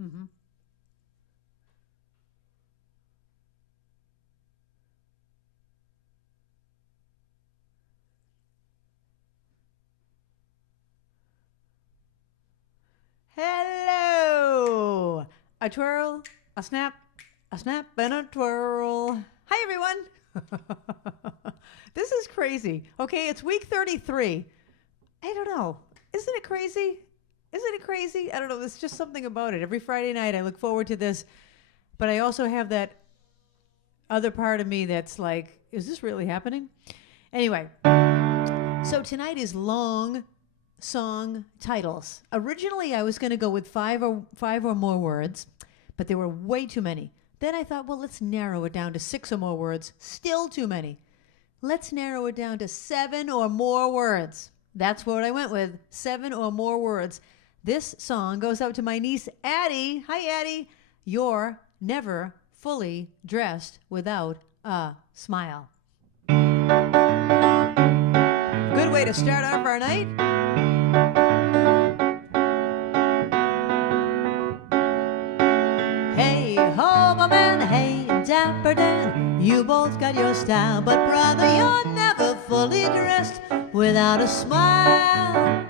Mm-hmm. Hello! A twirl, a snap, and a twirl. Hi, everyone. This is crazy. Okay, it's week 33. I don't know. Isn't it crazy? Isn't it crazy? I don't know. There's just something about it. Every Friday night, I look forward to this. But I also have that other part of me that's like, is this really happening? Anyway, so tonight is long song titles. Originally, I was going to go with five or more words, but there were way too many. Then I thought, well, let's narrow it down to 6 or more words. Still too many. Let's narrow it down to 7 or more words. That's what I went with, 7 or more words. This song goes out to my niece, Addie. Hi, Addie. You're never fully dressed without a smile. Good way to start off our night. Hey, Hobo Man, hey, Dapper Dan, you both got your style, but brother, you're never fully dressed without a smile.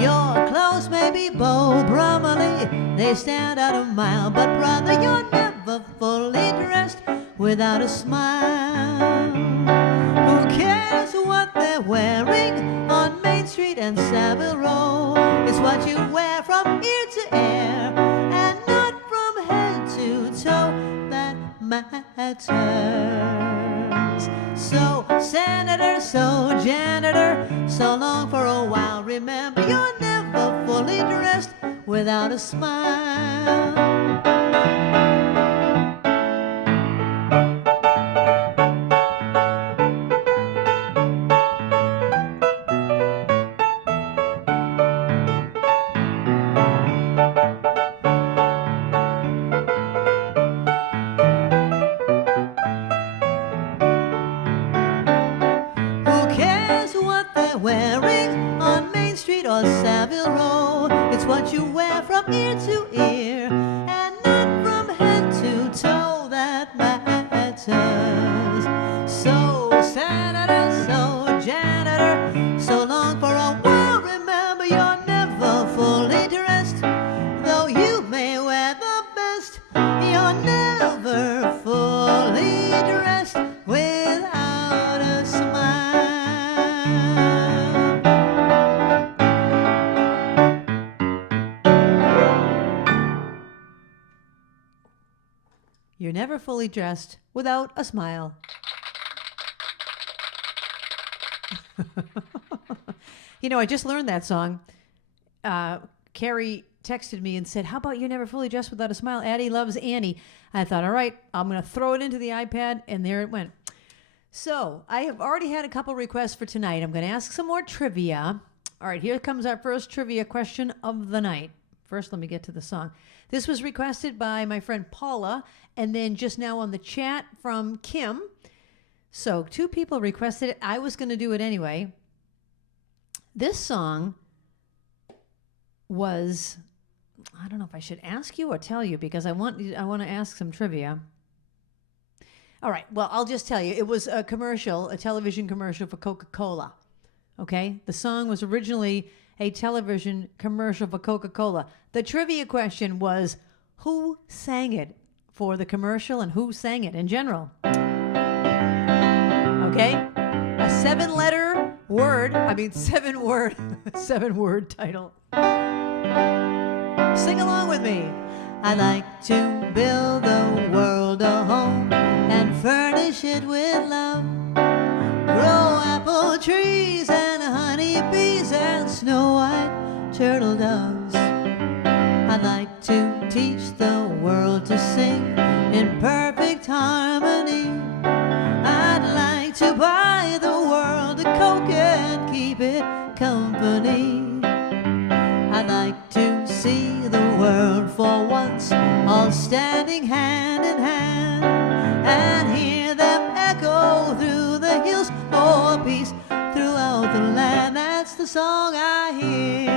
Your clothes may be Beau Brummely, they stand out a mile, but brother, you're never fully dressed without a smile. Who cares what they're wearing on Main Street and Savile Row? It's what you wear from ear to ear and not from head to toe that matters. So senator, so janitor, so long for a while. Remember, you're never fully dressed without a smile. What you wear from ear to ear and not from head to toe that matters. So senator, so janitor, so long for a while. Remember, you're never fully dressed, though you may wear the best. You're never fully dressed without a smile. You're never fully dressed without a smile. You know, I just learned that song. Carrie texted me and said, how about You're Never Fully Dressed Without a Smile? Addie loves Annie. I thought, all right, I'm going to throw it into the iPad, and there it went. So I have already had a couple requests for tonight. I'm going to ask some more trivia. All right, here comes our first trivia question of the night. First, let me get to the song. This was requested by my friend Paula, and then just now on the chat from Kim. So 2 people requested it. I was going to do it anyway. This song was, I don't know if I should ask you or tell you, because I want to ask some trivia. All right, well, I'll just tell you. It was a commercial, a television commercial for Coca-Cola. Okay? The song was originally a television commercial for Coca-Cola. The trivia question was, who sang it for the commercial and who sang it in general? Okay? A 7-letter word, 7-word, 7-word title. Sing along with me. I like to build the world a home and furnish it with love. Grow apple trees and honey bees and snow white turtle doves. I like to teach the world to sing in perfect harmony. I'd like to buy the world a Coke and keep it company. I'd like to see the world for once all standing hand in hand and hear them echo through the hills for peace throughout the land. That's the song I hear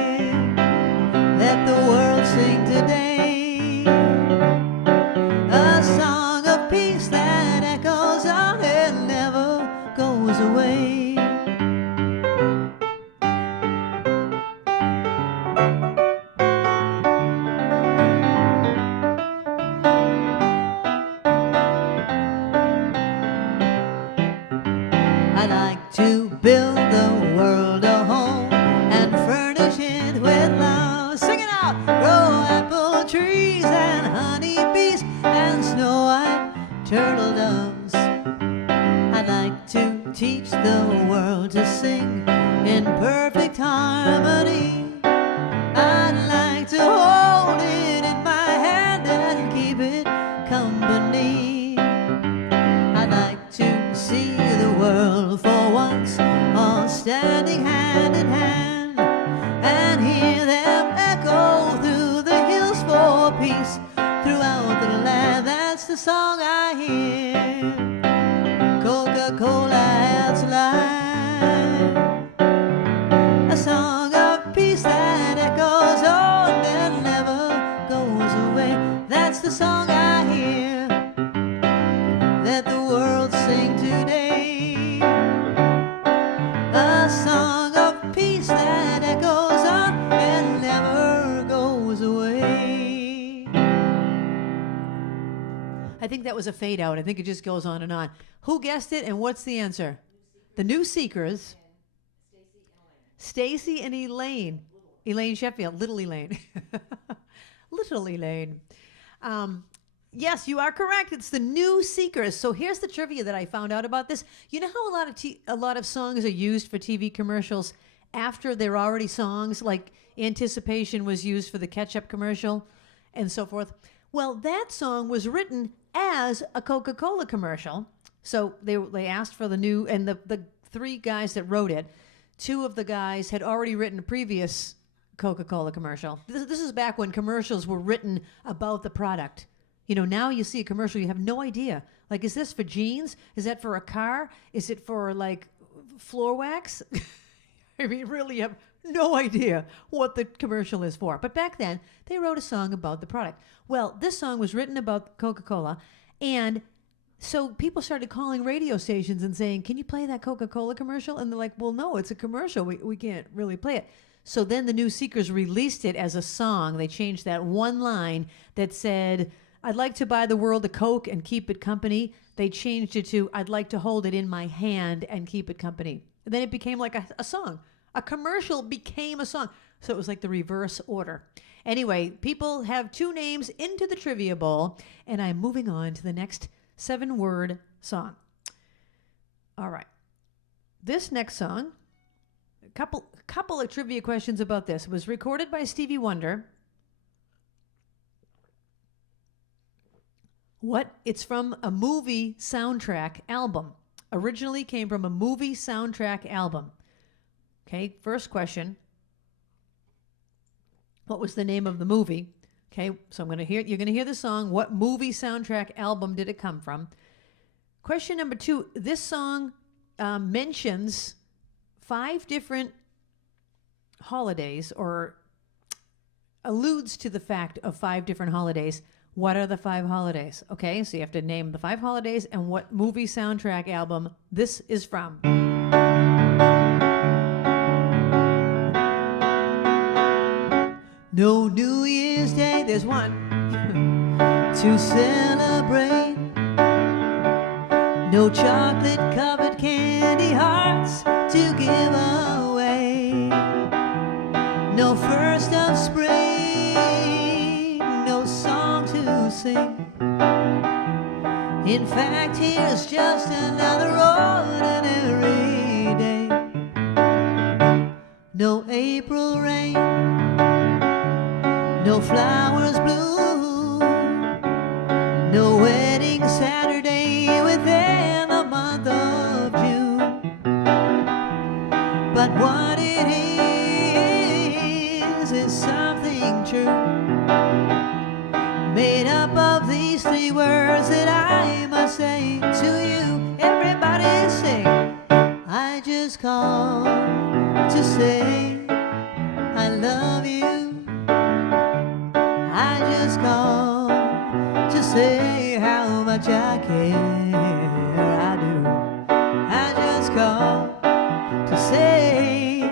peace throughout the land. That's the song I hear. Coca-Cola has life. A song of peace that echoes on and never goes away. That's the song I hear. Let the world sing today. A song of peace that echoes on and never goes away. I think that was a fade out. I think it just goes on and on. Who guessed it and what's the answer? The New Seekers. Stacy and Elaine. Elaine Sheffield. Little Elaine. Little Elaine. Yes, you are correct. It's the New Seekers. So here's the trivia that I found out about this. You know how a lot of songs are used for TV commercials after they're already songs, like Anticipation was used for the ketchup commercial and so forth? Well, that song was written as a Coca-Cola commercial. So they asked for the new, and the three guys that wrote it, two of the guys had already written a previous Coca-Cola commercial. This is back when commercials were written about the product. You know, now you see a commercial, you have no idea. Like, is this for jeans? Is that for a car? Is it for, like, floor wax? I mean, really, you have no idea what the commercial is for. But back then, they wrote a song about the product. Well, this song was written about Coca-Cola, and so people started calling radio stations and saying, can you play that Coca-Cola commercial? And they're like, well, no, it's a commercial. We can't really play it. So then the New Seekers released it as a song. They changed that one line that said, I'd like to buy the world a Coke and keep it company. They changed it to, I'd like to hold it in my hand and keep it company. And then it became like a song. A commercial became a song. So it was like the reverse order. Anyway, people have two names into the Trivia Bowl, and I'm moving on to the next 7-word song. All right. This next song, a couple of trivia questions about this. It was recorded by Stevie Wonder. It's from a movie soundtrack album. Originally came from a movie soundtrack album. Okay, first question. What was the name of the movie? Okay, so you're gonna hear the song. What movie soundtrack album did it come from? Question number 2, this song mentions 5 different holidays, or alludes to the fact of 5 different holidays. What are the 5 holidays? Okay, so you have to name the 5 holidays and what movie soundtrack album this is from. No New Year's Day, there's one to celebrate. No chocolate-covered candy hearts to give away. No first of spring, no song to sing. In fact, here's just another ordinary day. No April rain, no flowers bloom, no wedding Saturday within the month of June. But what it is something true, made up of these 3 words that I must say to you. Everybody sing. I just called to say I love you. I just called to say how much I care. I do. I just called to say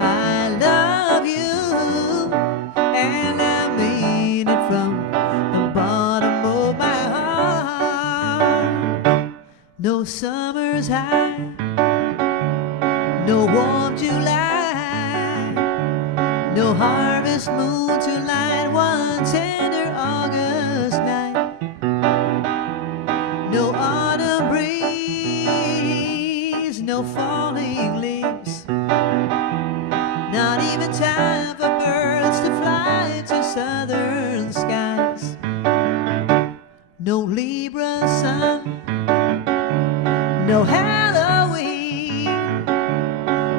I love you, and I mean it from the bottom of my heart. No summer's high, no warm July, no harvest moon to light one tender August night. No autumn breeze, no falling leaves, not even time for birds to fly to southern skies. No Libra sun, no Halloween,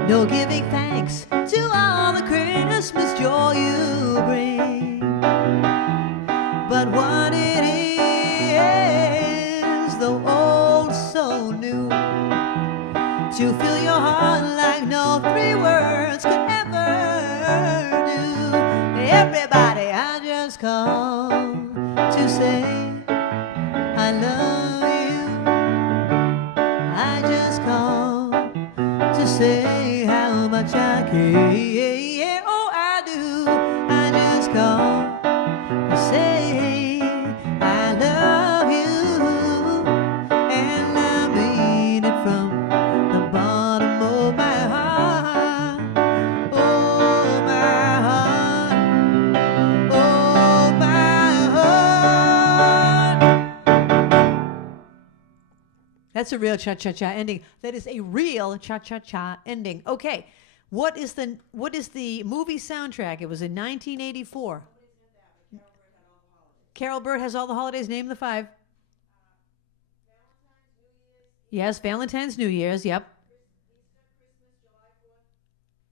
no giving thanks to all the Christmas joy you bring. called to say I love you. I just called to say how much I care. Oh, I do. I just called to say I love you, and I mean it from the bottom of my heart. Oh, my heart. Oh, my heart. That's a real cha-cha-cha ending. That is a real cha-cha-cha ending. Okay, what is the movie soundtrack? It was in 1984. Carol Burt has all the holidays. Name the 5. Yes, Valentine's, New Year's. Yep.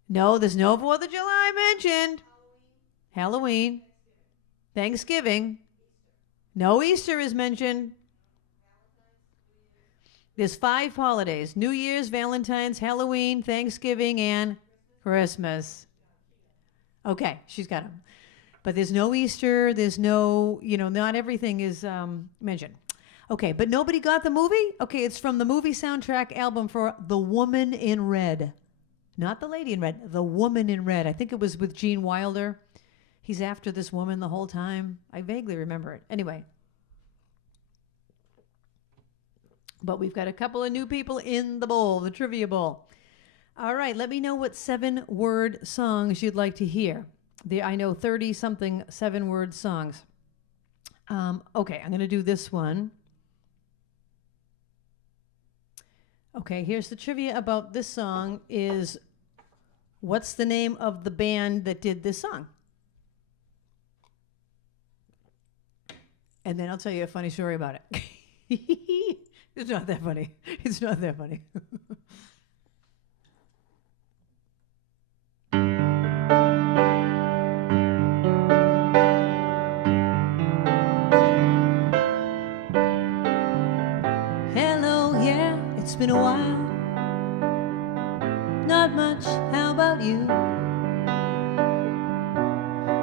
No, there's no 4th of July mentioned. Halloween. Thanksgiving. No Easter is mentioned. There's 5 holidays: New Year's, Valentine's, Halloween, Thanksgiving, and Christmas. Okay, she's got them. But there's no Easter. There's no, not everything is mentioned. Okay, but nobody got the movie? Okay, it's from the movie soundtrack album for The Woman in Red. Not The Lady in Red, The Woman in Red. I think it was with Gene Wilder. He's after this woman the whole time. I vaguely remember it. Anyway. But we've got a couple of new people in the bowl, the trivia bowl. All right, let me know what 7-word songs you'd like to hear. I know 30-something 7-word songs. Okay, I'm going to do this one. Okay, here's the trivia about this song is, what's the name of the band that did this song? And then I'll tell you a funny story about it. It's not that funny. It's not that funny. Hello, yeah, it's been a while. Not much, how about you?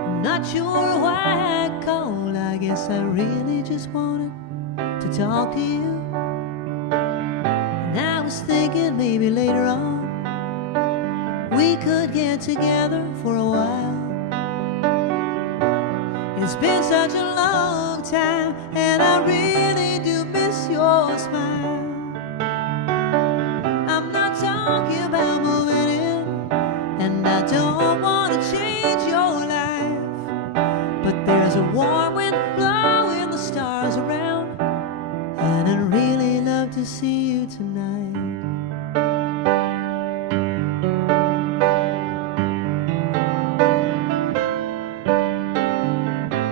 I'm not sure why I called. I guess I really just wanted to talk to you. And I was thinking maybe later on we could get together for a while. It's been such a long time, and I really do miss your smile. I'm not talking about moving in, and I don't want to change your life, but there's a warm wind blowing the stars around, and I'd really love to see you tonight.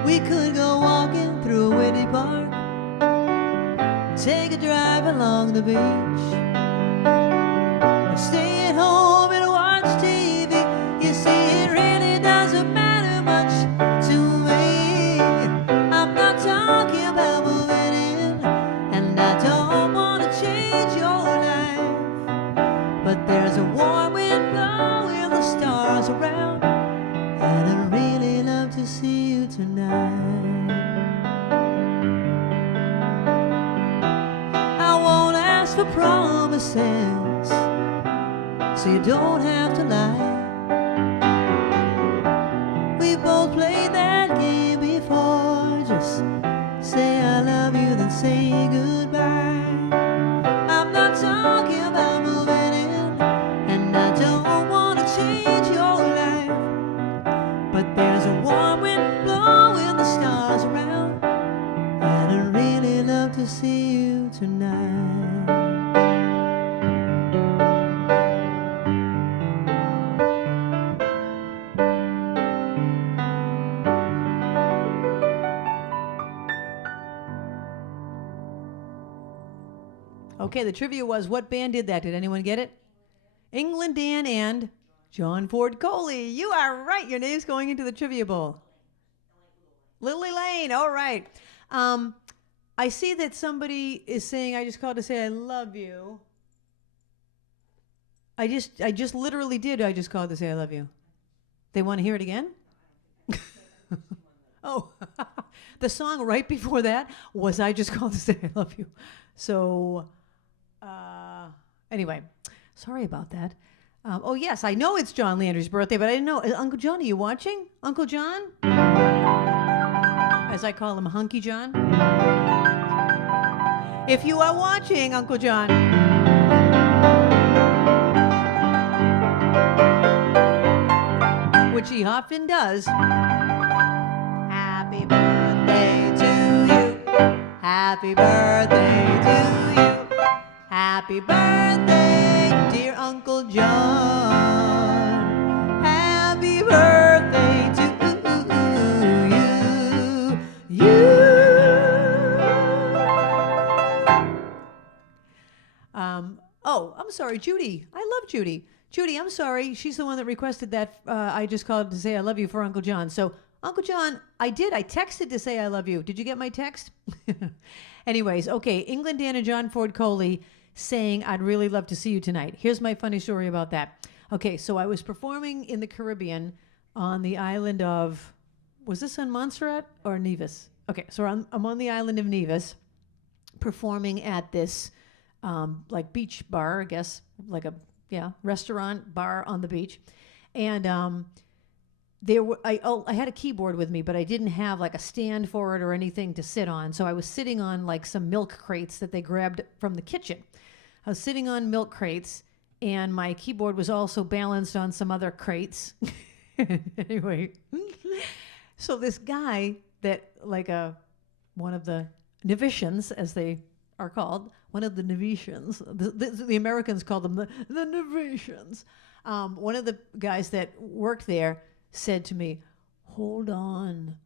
We could go walking through a windy park, take a drive along the beach, or stay at home and watch TV. You see, it really doesn't matter much to me. I'm not talking about moving in, and I don't want to change your life, but there's a warm wind blowing the stars around, and I'd really love to see you tonight. I won't ask for promises, so you don't have to lie. We both played that game before. Just say I love you, then say goodbye. I'm not talking about moving in, and I don't want to change your life, but there's a warm wind blowing the stars around, and I'd really love to see you tonight. Okay, the trivia was, what band did that? Did anyone get it? England Dan and John Ford Coley. You are right. Your name's going into the trivia bowl. Lily Lane. All right. I see that somebody is saying, I just called to say I love you. I just literally did. I just called to say I love you. They want to hear it again? Oh, the song right before that was I Just Called to Say I Love You. So, anyway, sorry about that. Oh, yes, I know it's John Landry's birthday, but I didn't know. Uncle John, are you watching? Uncle John? As I call him, Hunky John. If you are watching, Uncle John. Which he often does. Happy birthday to you. Happy birthday to you. Happy birthday, dear Uncle John. Happy birthday to you. Oh, I'm sorry, Judy. I love Judy. Judy, I'm sorry. She's the one that requested that I just called to say I love you for Uncle John. So, Uncle John, I did. I texted to say I love you. Did you get my text? Anyways, okay. England Dan and John Ford Coley saying, I'd really love to see you tonight. Here's my funny story about that. Okay, so I was performing in the Caribbean on the island of, was this on Montserrat or Nevis? Okay, so I'm on the island of Nevis performing at this like beach bar, I guess, like a restaurant bar on the beach. And I had a keyboard with me, but I didn't have like a stand for it or anything to sit on. So I was sitting on like some milk crates that they grabbed from the kitchen. I was sitting on milk crates, and my keyboard was also balanced on some other crates. Anyway, so this guy that like one of the Novitians, as they are called, one of the Novitians, the Americans call them the Novitians. One of the guys that worked there said to me, hold on,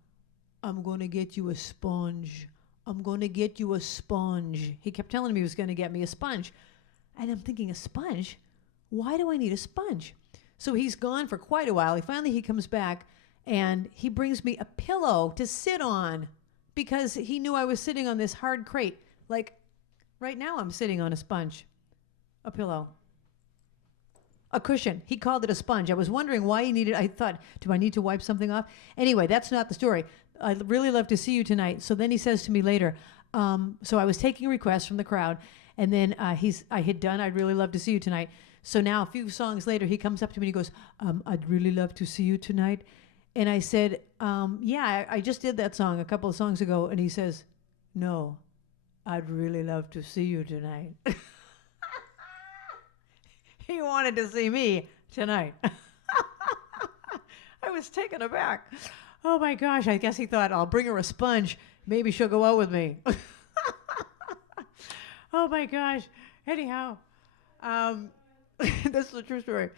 I'm going to get you a sponge. I'm going to get you a sponge. He kept telling me he was going to get me a sponge. And I'm thinking, a sponge? Why do I need a sponge? So he's gone for quite a while. Finally, he comes back, and he brings me a pillow to sit on because he knew I was sitting on this hard crate. Like, right now I'm sitting on a sponge, a pillow. A cushion. He called it a sponge. I was wondering why he needed. I thought, do I need to wipe something off? Anyway, that's not the story. I'd really love to see you tonight. So then he says to me later, so I was taking requests from the crowd, and then I had done, I'd really love to see you tonight. So now a few songs later, he comes up to me and he goes, I'd really love to see you tonight. And I said, yeah, I just did that song a couple of songs ago. And he says, no, I'd really love to see you tonight. He wanted to see me tonight. I was taken aback. Oh my gosh, I guess he thought, I'll bring her a sponge. Maybe she'll go out with me. Oh my gosh. Anyhow, this is a true story.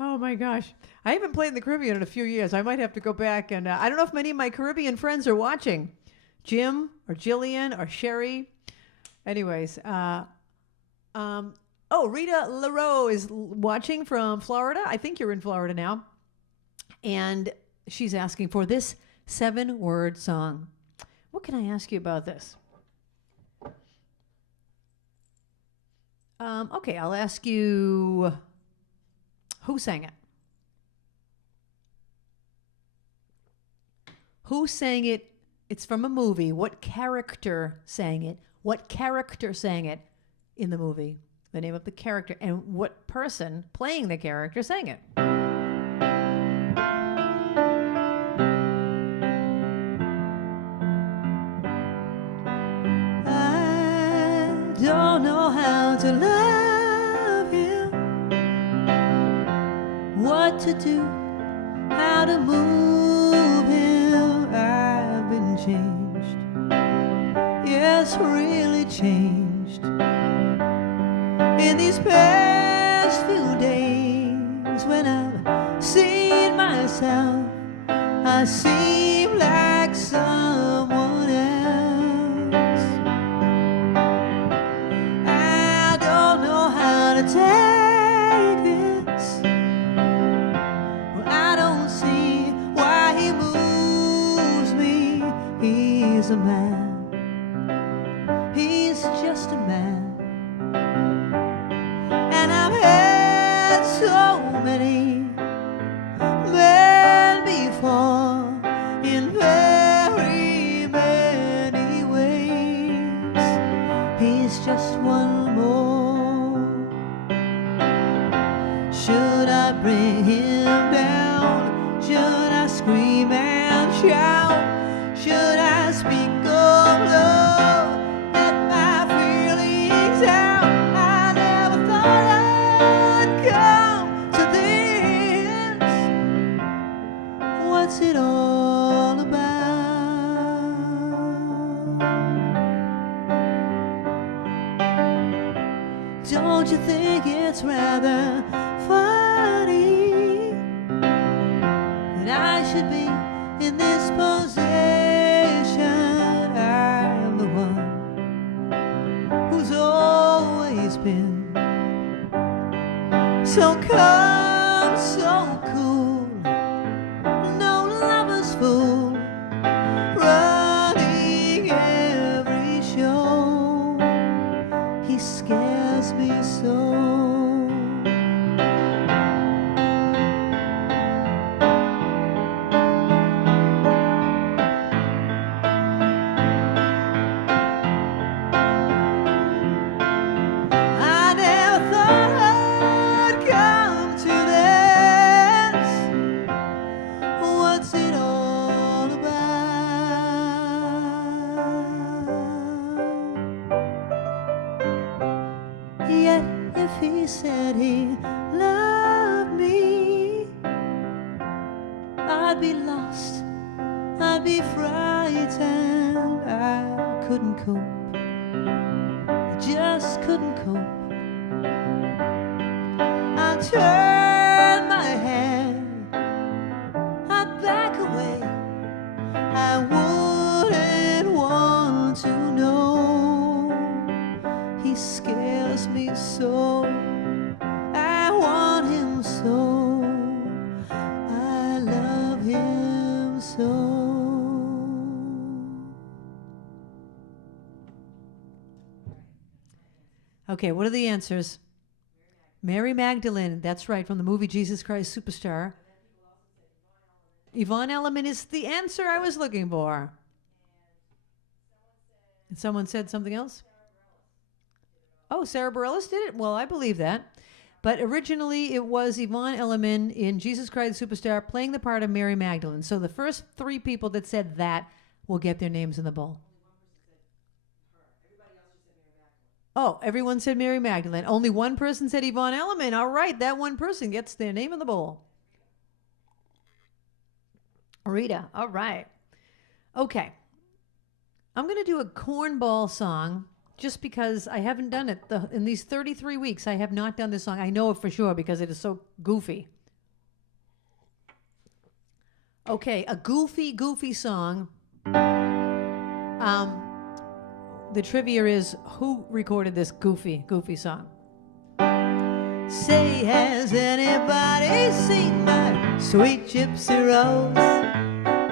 Oh my gosh. I haven't played in the Caribbean in a few years. I might have to go back, and I don't know if many of my Caribbean friends are watching. Jim or Jillian or Sherry. Anyways, Rita LaRoe is watching from Florida. I think you're in Florida now. And she's asking for this 7-word song. What can I ask you about this? Okay, I'll ask you, who sang it? Who sang it? It's from a movie. What character sang it? What character sang it in the movie? The name of the character, and what person playing the character sang it. I don't know how to love him, what to do, how to move him. I've been changed, yes, really changed. In these past few days, when I've seen myself, I seem like someone else. I don't know how to take this. Well, I don't see why he moves me. He's a man. He's just a man. So many men before in vain. scream and shout? Should I speak of love, let my feelings out? I never thought I'd come to this. What's it all about? Don't you think it's rather funny that I should be in this position? I'm the one who's always been so calm, so cool, no lover's fool, running every show. He scares me so. He said he loved me, I'd be lost, I'd be frightened. I couldn't cope, I just couldn't cope. I turned my head, I'd back away. I wouldn't want to know. He scares me so, I want him so, I love him so. Okay, what are the answers? Mary Magdalene, that's right, from the movie Jesus Christ Superstar. Yvonne Elliman is the answer I was looking for. And someone said something else? Oh, Sarah Bareilles did it? Well, I believe that. But originally it was Yvonne Elliman in Jesus Christ Superstar playing the part of Mary Magdalene. So the first three people that said that will get their names in the bowl. Oh, everyone said Mary Magdalene. Only one person said Yvonne Elliman. All right, that one person gets their name in the bowl. Rita, all right. Okay. I'm going to do a cornball song just because I haven't done it. In these 33 weeks, I have not done this song. I know it for sure because it is so goofy. Okay, a goofy song. The trivia is, who recorded this goofy song? Say, has anybody seen my sweet gypsy rose?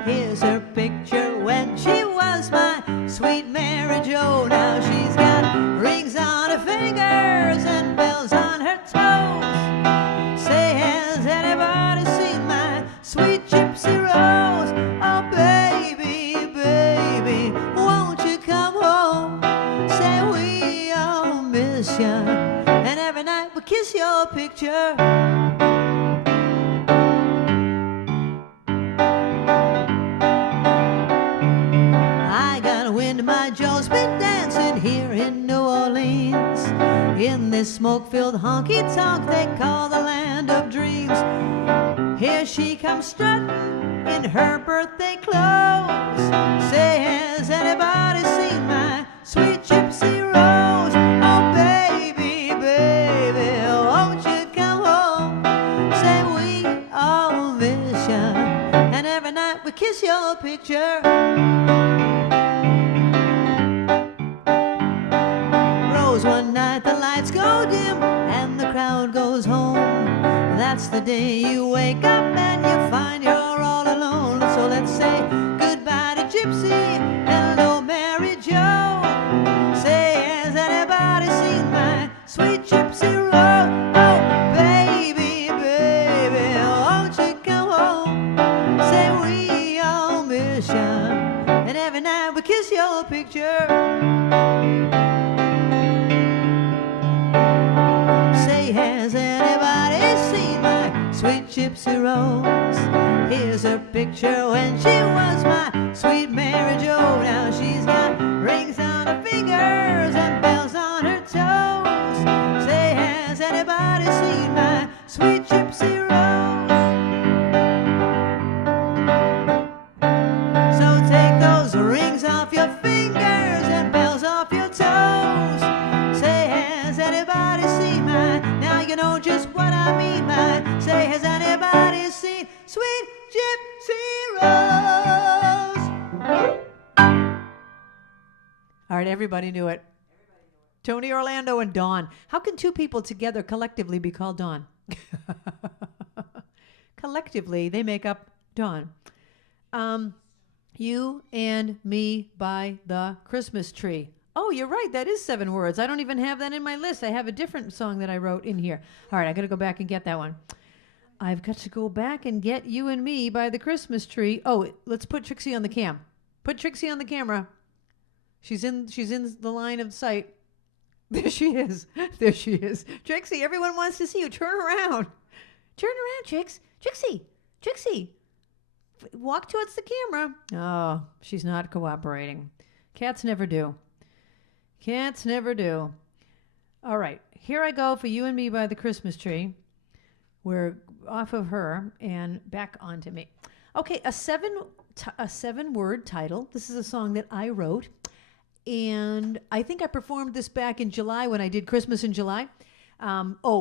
Here's her picture when she was my sweet Mary Jo. Now she's got rings on her fingers and bells on her toes. Say, has anybody seen my sweet gypsy rose? Oh, baby, baby, won't you come home? Say, we all miss you, and every night we kiss your picture. Joe's been dancing here in New Orleans, in this smoke-filled honky-tonk they call the land of dreams. Here she comes strutting in her birthday clothes. Say, has anybody seen my sweet gypsy rose? Oh, baby, baby, won't you come home? Say, we all miss you, and every night we kiss your picture. One night the lights go dim and the crowd goes home. That's the day you wake up and you find you're all alone. So let's say goodbye to Gypsy, hello Mary Jo. Say, has anybody seen my sweet gypsy rose? Oh, baby, baby, won't you come home? Say, we all miss you, and every night we kiss your picture. Has anybody seen my sweet gypsy rose? Here's her picture when she was my sweet Mary Jo. Now she's got rings on her fingers and bells on her toes. Say, has anybody seen my sweet Gypsy Rose? So take those rings off your fingers and bells off your toes. Say, has anybody seen my, now you know just what I mean by, say, has anybody seen sweet Gypsy Rose? All right, everybody knew it. Tony Orlando and Dawn. How can two people together collectively be called Dawn? Collectively, they make up Dawn. You and Me by the Christmas Tree. Oh, you're right. That is 7 words. I don't even have that in my list. I have a different song that I wrote in here. All right, I got to go back and get that one. I've got to go back and get You and Me by the Christmas Tree. Oh, let's put Trixie on the cam. Put Trixie on the camera. She's in the line of sight. There she is. There she is. Trixie, everyone wants to see you. Turn around. Turn around, Trixie. Trixie. Walk towards the camera. Oh, she's not cooperating. Cats never do. Cats never do. All right. Here I go for You and Me by the Christmas Tree. We're off of her and back onto me. Okay, a 7-word title. This is a song that I wrote. And I think I performed this back in July when I did Christmas in July.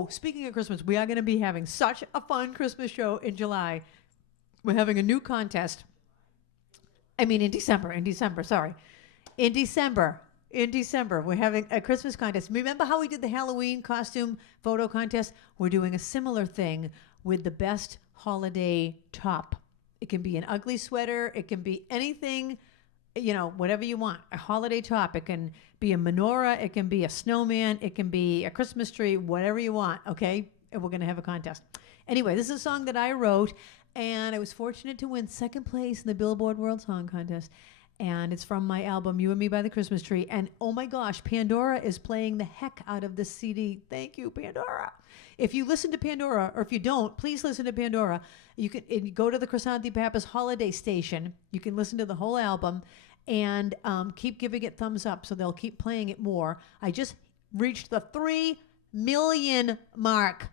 Speaking of Christmas, we are going to be having such a fun Christmas show in July. We're having a new contest. In December, we're having a Christmas contest. Remember how we did the Halloween costume photo contest? We're doing a similar thing with the best holiday top. It can be an ugly sweater. It can be anything, whatever you want. A holiday top. It can be a menorah. It can be a snowman. It can be a Christmas tree, whatever you want, okay? And we're going to have a contest. Anyway, this is a song that I wrote, and I was fortunate to win 2nd place in the Billboard World Song Contest. And it's from my album, You and Me by the Christmas Tree. And oh my gosh, Pandora is playing the heck out of this CD. Thank you, Pandora. If you listen to Pandora, or if you don't, please listen to Pandora. You go to the Krisanthi Pappas holiday station. You can listen to the whole album and keep giving it thumbs up so they'll keep playing it more. I just reached the 3 million mark.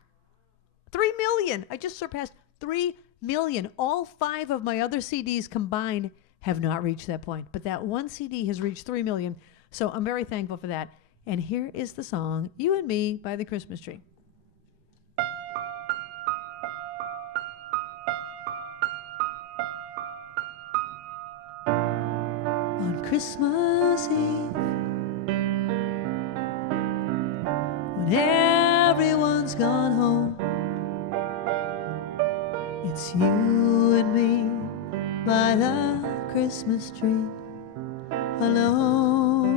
3 million. I just surpassed 3 million. All 5 of my other CDs combined have not reached that point. But that one CD has reached 3 million. So I'm very thankful for that. And here is the song, You and Me by the Christmas Tree. On Christmas Eve, when everyone's gone home, it's you and me by the Christmas tree alone.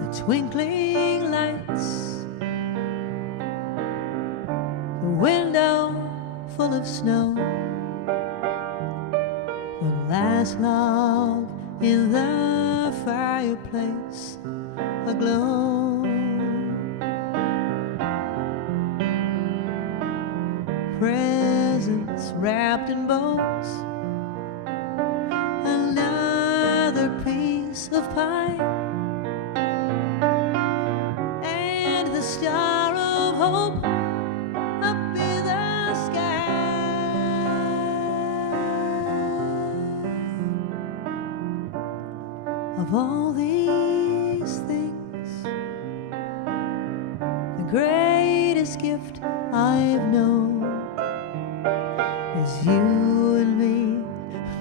The twinkling lights, the window full of snow, the last log in the fireplace aglow. Presents wrapped in bows, another piece of pie, and the star of hope up in the sky. Of all these things, the greatest gift I've known is you and me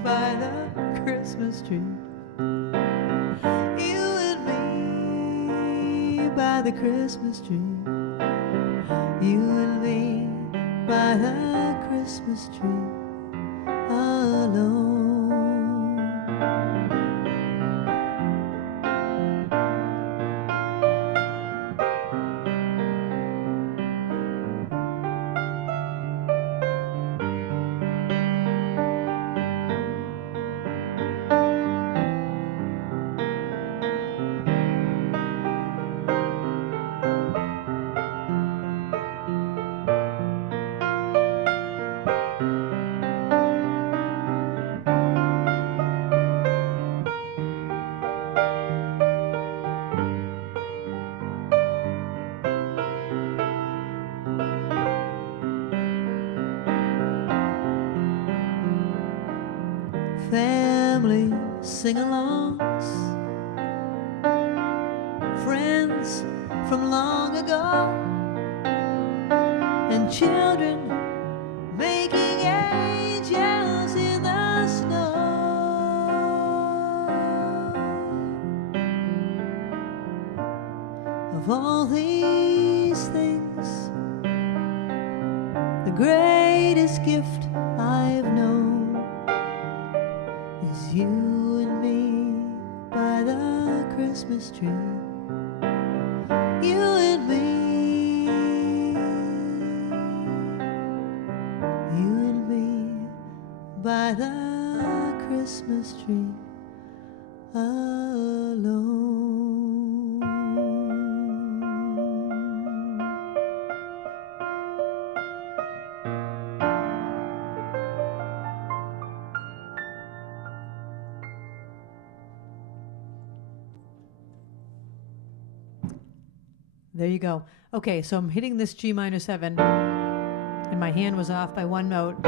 by the Christmas tree. You and me by the Christmas tree. You and me by the Christmas tree alone. family sing-alongs, friends from long ago, and children making angels in the snow. Of all these things, the greatest gift I've known is you and me by the Christmas tree. You and me, you and me by the Christmas tree alone. There you go. Okay, so I'm hitting this G minor 7, and my hand was off by one note.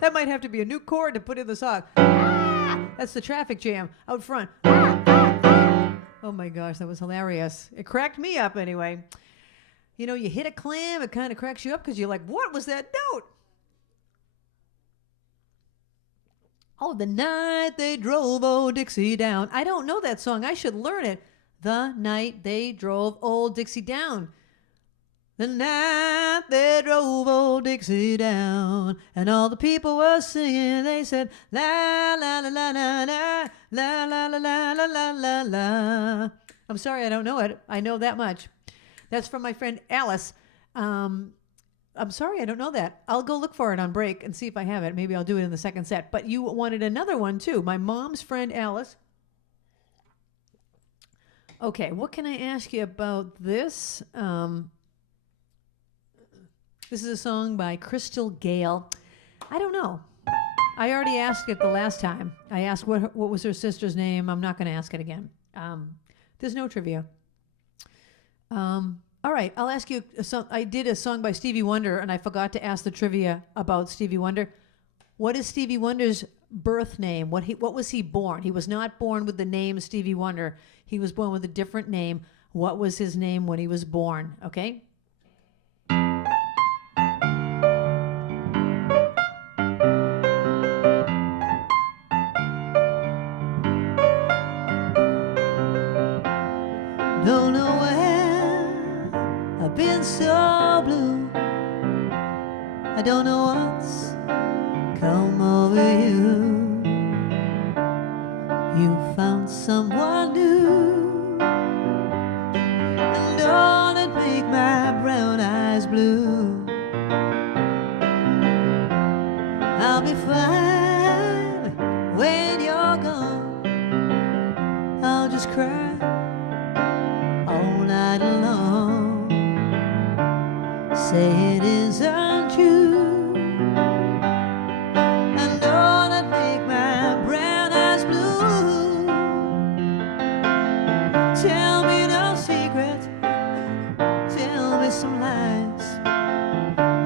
That might have to be a new chord to put in the song. That's the traffic jam out front. Oh my gosh, that was hilarious. It cracked me up anyway. You know, you hit a clam, it kind of cracks you up because you're like, what was that note? Oh, the night they drove old Dixie down. I don't know that song. I should learn it. The night they drove old Dixie down. The night they drove old Dixie down. And all the people were singing. They said, la, la, la, la, la, la, la, la, la, la, la, la, la, la. I'm sorry, I don't know it. I know that much. That's from my friend Alice. I'm sorry, I don't know that. I'll go look for it on break and see if I have it. Maybe I'll do it in the second set. But you wanted another one, too. My mom's friend, Alice. Okay, what can I ask you about this? This is a song by Crystal Gale. I don't know. I already asked it the last time. I asked what was her sister's name. I'm not going to ask it again. There's no trivia. All right, I'll ask you. I did a song by Stevie Wonder, and I forgot to ask the trivia about Stevie Wonder. What is Stevie Wonder's birth name? What was he born? He was not born with the name Stevie Wonder. He was born with a different name. What was his name when he was born? Okay? Don't know where I've been so blue. I don't know what's come over you. You found someone new, and don't it make my brown eyes blue? I'll be fine when you're gone. I'll just cry all night long. Say it isn't true, and don't it make my brown eyes blue? Tell me no secrets, tell me some lies.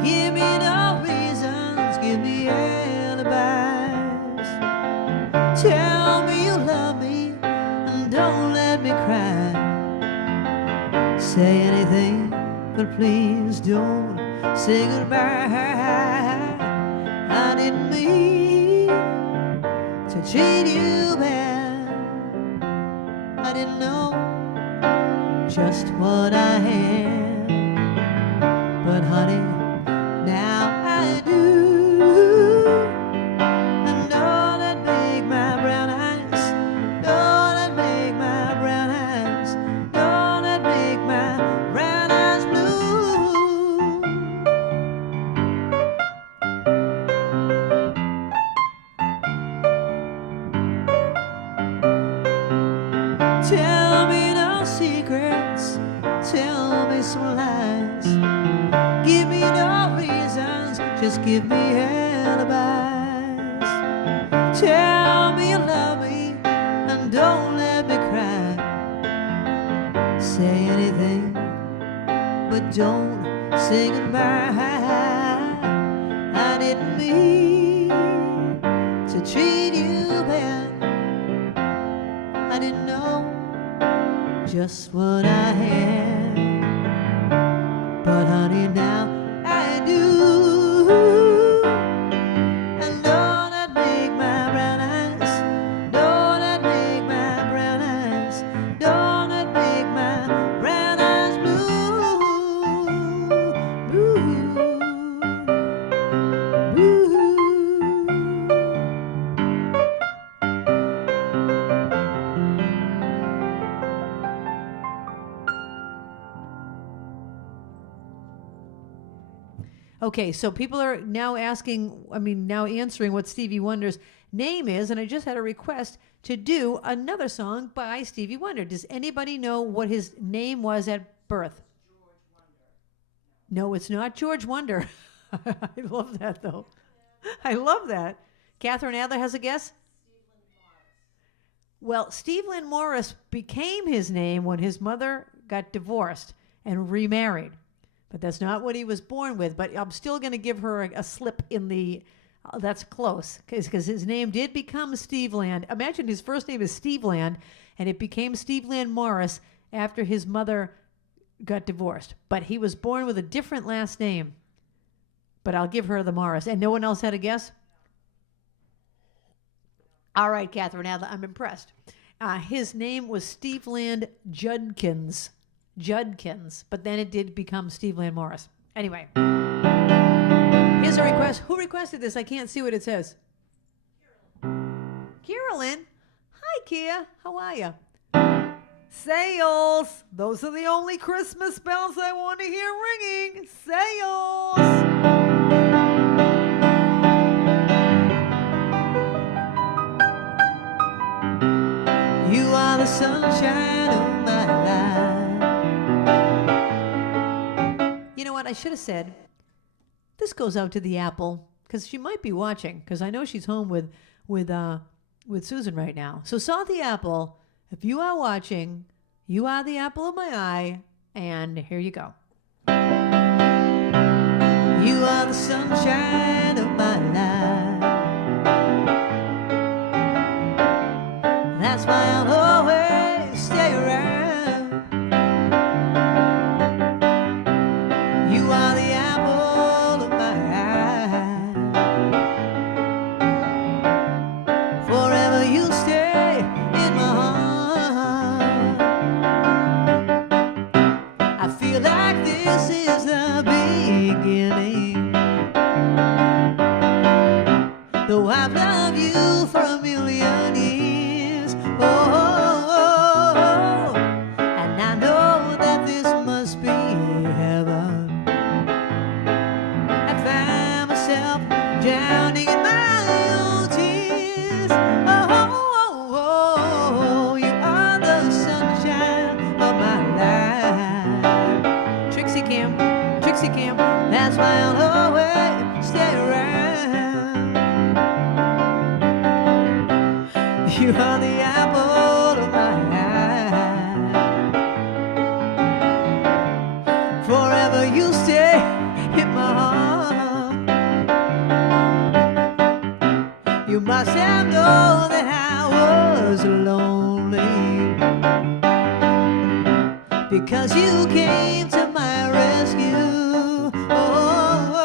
Give me no reasons, give me alibis. Tell me you love me, and don't let me cry. Say anything, but please don't say goodbye. I didn't mean to treat you bad. I didn't know just what I had, but honey, now I do. And don't it make my brown eyes, don't it make my brown eyes, don't it make my brown eyes blue? Tell me no secrets, tell me some lies. Give me no reasons, just give me alibis. Tell me you love me, and don't let me cry. Say anything, but don't say goodbye. I didn't mean to treat you bad. I didn't know just what I had, but honey, now I do. And don't that make my brown eyes, don't that make my brown eyes, don't that make my brown eyes blue, blue, blue. Okay, so people are now now answering what Stevie Wonder's name is, and I just had a request to do another song by Stevie Wonder. Does anybody know what his name was at birth? George Wonder. No, it's not George Wonder. I love that, though. I love that. Catherine Adler has a guess? Well, Steve Lynn Morris became his name when his mother got divorced and remarried. But that's not what he was born with. But I'm still going to give her a slip in the... that's close. Because his name did become Steve Land. Imagine his first name is Steve Land, and it became Steve Land Morris after his mother got divorced. But he was born with a different last name. But I'll give her the Morris. And no one else had a guess? All right, Catherine Adler, I'm impressed. His name was Steve Land Judkins. Judkins, but then it did become Steve Land Morris. Anyway, here's a request. Who requested this? I can't see what it says. Carolyn. Hi, Kia. How are you? Sales. Those are the only Christmas bells I want to hear ringing. Sales. You are the sunshine of my life. You know what? I should have said, this goes out to the Apple, because she might be watching, because I know she's home with Susan right now. So, Salty Apple, if you are watching, you are the apple of my eye, and here you go. You are the sunshine of my life. That's why I'll always stay around. You are the apple of my eye. Forever you'll stay in my heart. I feel like this is the beginning. Though I've loved you for a million years. Oh, and I know that this must be heaven. I find myself drowning in my own tears. Oh, you are the sunshine of my life. Trixie Cam. That's why I'll always stay around. You are the apple of my eye. Forever you'll stay in my heart. You must have known that I was lonely, because you came to my rescue. Oh,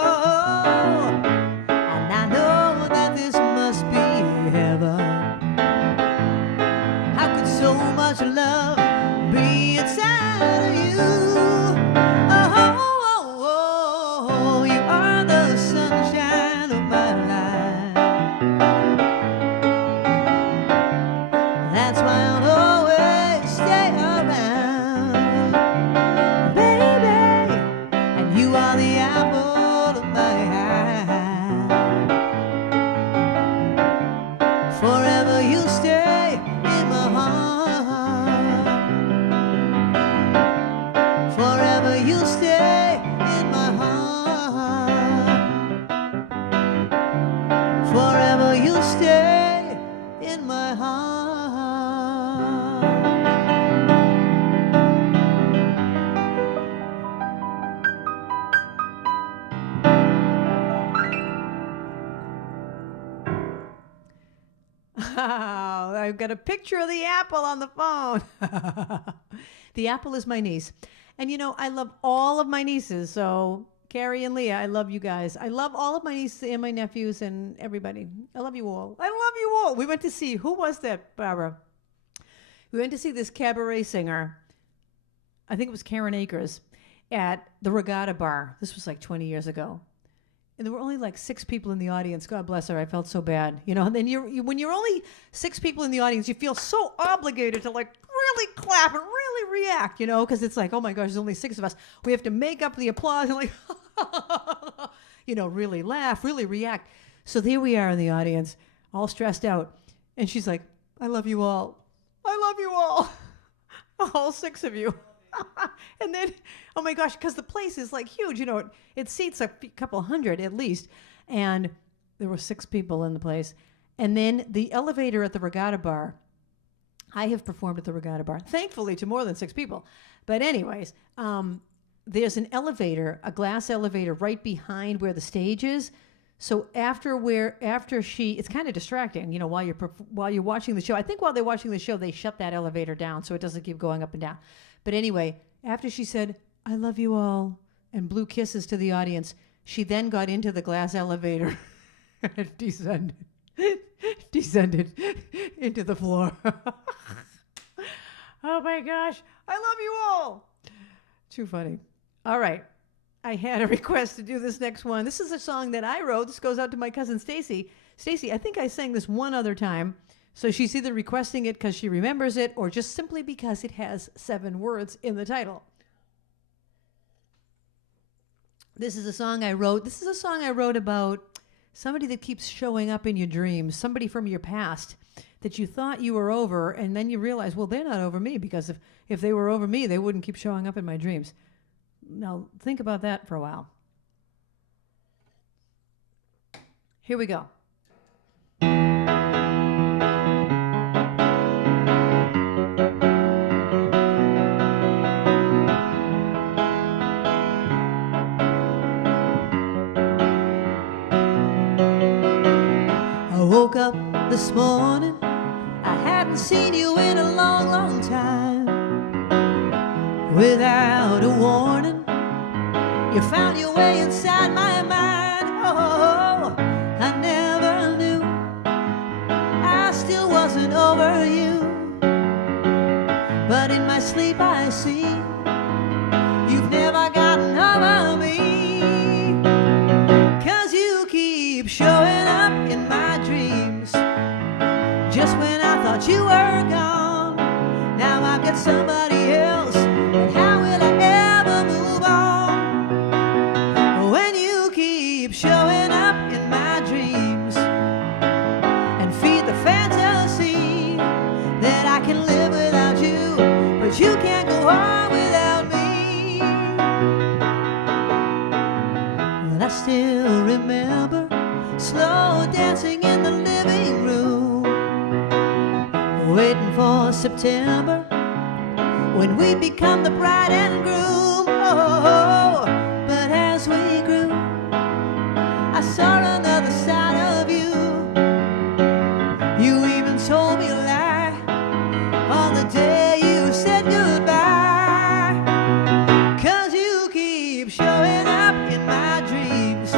and I know that this must be heaven. How could so much love be inside of you? Oh, you are the sunshine of my life. That's why I'll always stay around, baby. And you are the apple of my eye. Forever you'll stay in my heart. Forever you'll stay in my heart. Forever you'll stay in my heart. I've got a picture of the apple on the phone. The apple is my niece. And you know, I love all of my nieces. So Carrie and Leah, I love you guys. I love all of my nieces and my nephews and everybody. I love you all. I love you all. We went to see, who was that, Barbara? We went to see this cabaret singer. I think it was Karen Akers at the Regatta Bar. This was like 20 years ago. And there were only like 6 people in the audience. God bless her. I felt so bad. You know, and then when you're only 6 people in the audience, you feel so obligated to like really clap and really react, you know, because it's like, oh my gosh, there's only 6 of us. We have to make up the applause and like, you know, really laugh, really react. So there we are in the audience, all stressed out. And she's like, I love you all. I love you all. All 6 of you. And then, oh my gosh, because the place is like huge, you know, it seats a couple hundred at least. And there were 6 people in the place. And then the elevator at the Regatta Bar, I have performed at the Regatta Bar, thankfully to more than 6 people. But anyways, there's an elevator, a glass elevator right behind where the stage is. So after she, it's kind of distracting, you know, while you're watching the show. I think while they're watching the show, they shut that elevator down so it doesn't keep going up and down. But anyway, after she said, I love you all, and blew kisses to the audience, she then got into the glass elevator and descended into the floor. Oh my gosh, I love you all. Too funny. All right. I had a request to do this next one. This is a song that I wrote. This goes out to my cousin Stacy. Stacy, I think I sang this one other time. So she's either requesting it because she remembers it or just simply because it has 7 words in the title. This is a song I wrote. This is a song I wrote about somebody that keeps showing up in your dreams, somebody from your past that you thought you were over, and then you realize, well, they're not over me, because if they were over me, they wouldn't keep showing up in my dreams. Now, think about that for a while. Here we go. I woke up this morning, I hadn't seen you in a long, long time. Without a warning, you found your way inside my mind. Oh, I never knew I still wasn't over you. But in my sleep I see you've never gotten over me. 'Cause you keep showing up in my dreams. Just when I thought you were gone, now I've got somebody else. And how will I ever move on when you keep showing up in my dreams and feed the fantasy that I can live without you, but you can't go on without me. Well, I still remember slow dancing in the living room, waiting for September when we become the bride and groom. Oh, but as we grew, I saw another side of you. You even told me a lie on the day you said goodbye. 'Cause you keep showing up in my dreams.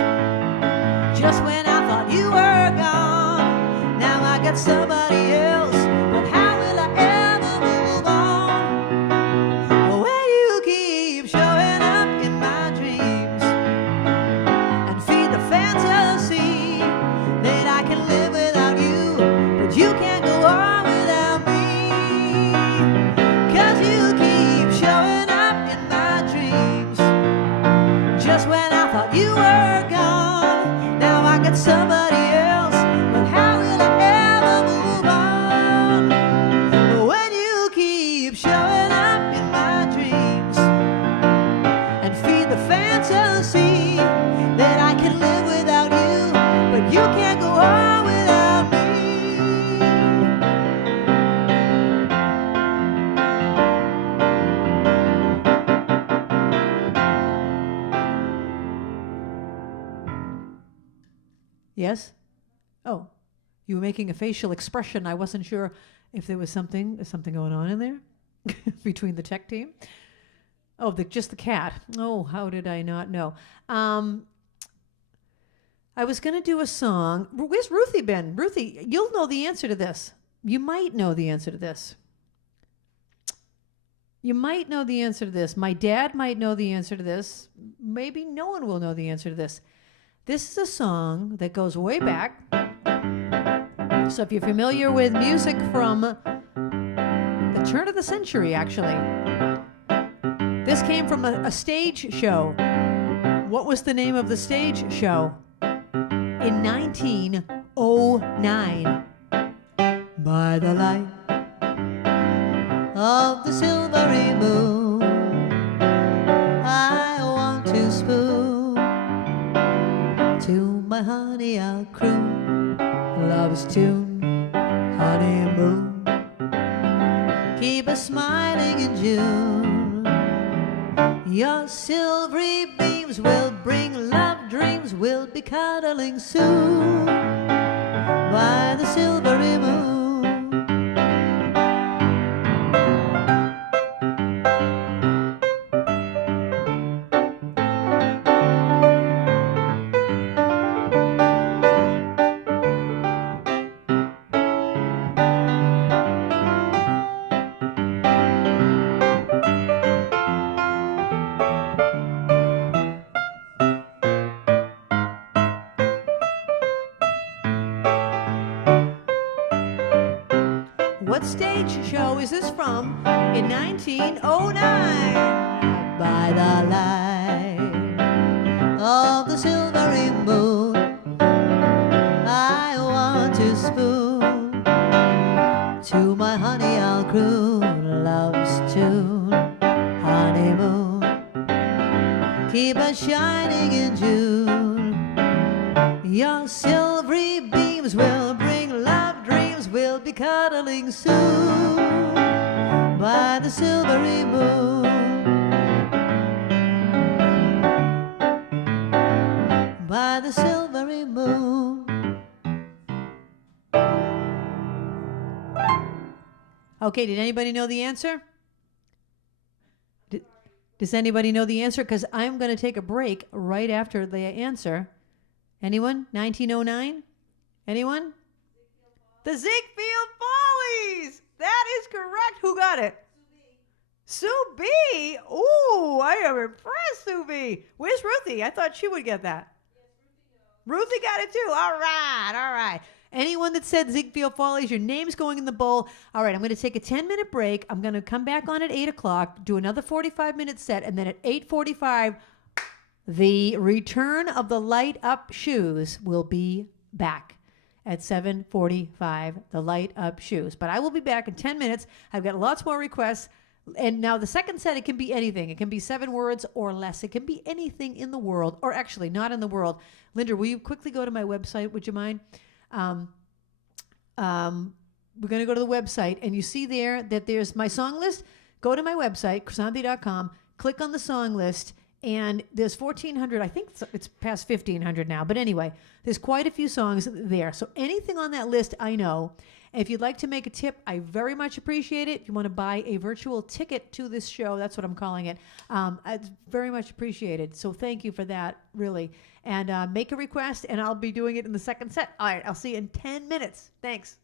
Just when I thought you were gone, now I got somebody else. But how will I ever move on when you keep showing up in my dreams and feed the fantasy that I can live without you, but you can't go on without me. 'Cause you keep showing up in my dreams. Just when I thought you were gone, now I got somebody else. But how will I ever move on when you keep showing up in my dreams and feed the fantasy that I can live without you, but you can't go on without me. Yes? Oh, you were making a facial expression. I wasn't sure if there was something going on in there between the tech team. Oh, just the cat. Oh, how did I not know? I was going to do a song. Where's Ruthie been? Ruthie, you'll know the answer to this. You might know the answer to this. You might know the answer to this. My dad might know the answer to this. Maybe no one will know the answer to this. This is a song that goes way back. So if you're familiar with music from the turn of the century, actually, this came from a stage show. What was the name of the stage show? In 1909. By the light of the silvery moon, I want to spoon to my honey I'll croon love's tune, honeymoon. Keep us smiling in June. Your silvery beams will bring love dreams. We'll be cuddling soon by the silvery moon. What stage show is this from in 1909? By the light of the silvery moon, I want to spoon to my honey I'll croon love's tune, honeymoon. Keep us shining in June. Your silvery beams will bring love dreams. We'll be cuddling soon by the silvery moon. By the silvery moon. Okay, did anybody know the answer? Does anybody know the answer? Because I'm going to take a break right after the answer. Anyone? 1909? Anyone? The Ziegfeld Follies! That is correct. Who got it? Sue B. Ooh, I am impressed, Sue B. Where's Ruthie? I thought she would get that. Ruthie got it too. All right. Anyone that said Ziegfeld Follies, your name's going in the bowl. All right, I'm going to take a 10-minute break. I'm going to come back on at 8 o'clock, do another 45-minute set, and then at 8:45, the return of the Light Up Shoes will be back. At 7:45, the Light Up Shoes. But I will be back in 10 minutes. I've got lots more requests. And now the second set, it can be anything. It can be 7 words or less. It can be anything in the world, or actually not in the world. Linda, will you quickly go to my website? Would you mind? We're going to go to the website, and you see there that there's my song list. Go to my website, krisanthi.com, click on the song list, and there's 1,400. I think it's past 1,500 now. But anyway, there's quite a few songs there. So anything on that list, I know. If you'd like to make a tip, I very much appreciate it. If you want to buy a virtual ticket to this show, that's what I'm calling it. It's very much appreciated. So thank you for that, really. And make a request, and I'll be doing it in the second set. All right, I'll see you in 10 minutes. Thanks.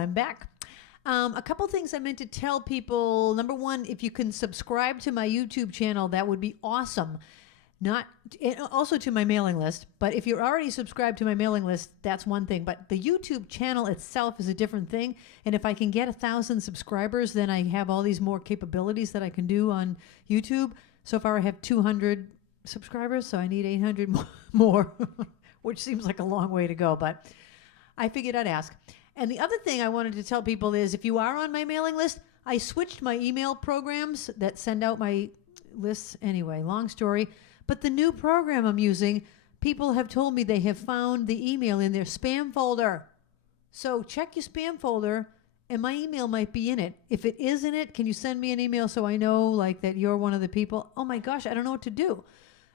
I'm back. A couple things I meant to tell people. Number one, if you can subscribe to my YouTube channel, that would be awesome. Not also to my mailing list, but if you're already subscribed to my mailing list, that's one thing. But the YouTube channel itself is a different thing. And if I can get 1,000 subscribers, then I have all these more capabilities that I can do on YouTube. So far, I have 200 subscribers, so I need 800 more, which seems like a long way to go. But I figured I'd ask. And the other thing I wanted to tell people is if you are on my mailing list, I switched my email programs that send out my lists. Anyway, long story. But the new program I'm using, people have told me they have found the email in their spam folder. So check your spam folder, and my email might be in it. If it is in it, can you send me an email so I know like that you're one of the people? Oh my gosh, I don't know what to do.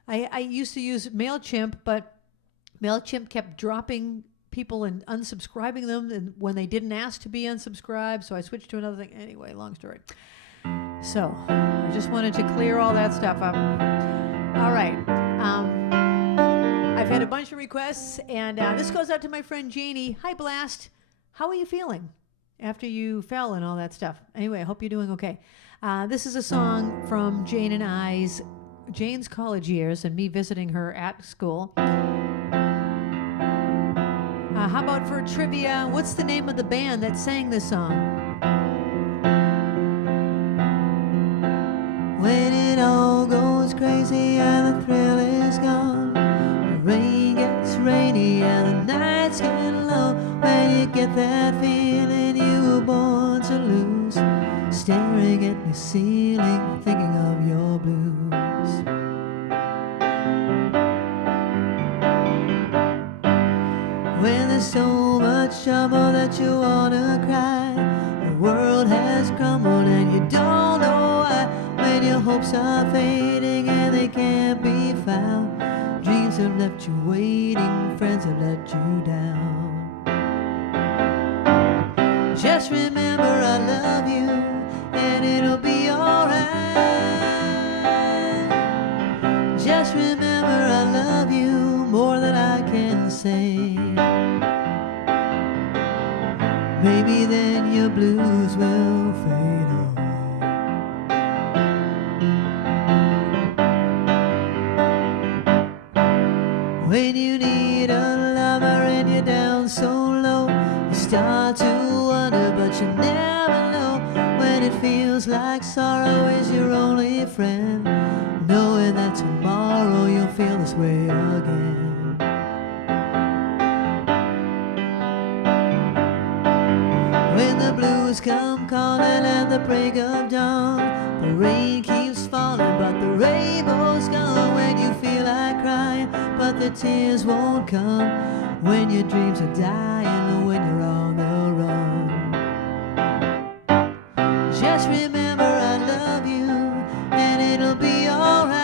I used to use MailChimp, but MailChimp kept dropping people and unsubscribing them and when they didn't ask to be unsubscribed, so I switched to another thing. Anyway, long story. So I just wanted to clear all that stuff up. All right. I've had a bunch of requests, and this goes out to my friend Janie. Hi, Blast. How are you feeling after you fell and all that stuff? Anyway, I hope you're doing okay. This is a song from Jane and I's Jane's college years and me visiting her at school. How about for trivia, what's the name of the band that sang this song? When it all goes crazy and the thrill is gone, the rain gets rainy and the nights get low. When you get that feeling you were born to lose, staring at the ceiling, thinking of your blues. When there's so much trouble that you wanna cry, the world has crumbled and you don't know why. When your hopes are fading and they can't be found, dreams have left you waiting, friends have let you down. Just remember I love you and it'll be alright. Just remember I love you more than I can say. Maybe then your blues will fade away. When you need a lover and you're down so low, you start to wonder but you never know. When it feels like sorrow is your only friend, knowing that tomorrow you'll feel this way again. When the blues come calling at the break of dawn, the rain keeps falling but the rainbow's gone. When you feel like crying but the tears won't come, when your dreams are dying and when you're on the run. Just remember I love you and it'll be alright.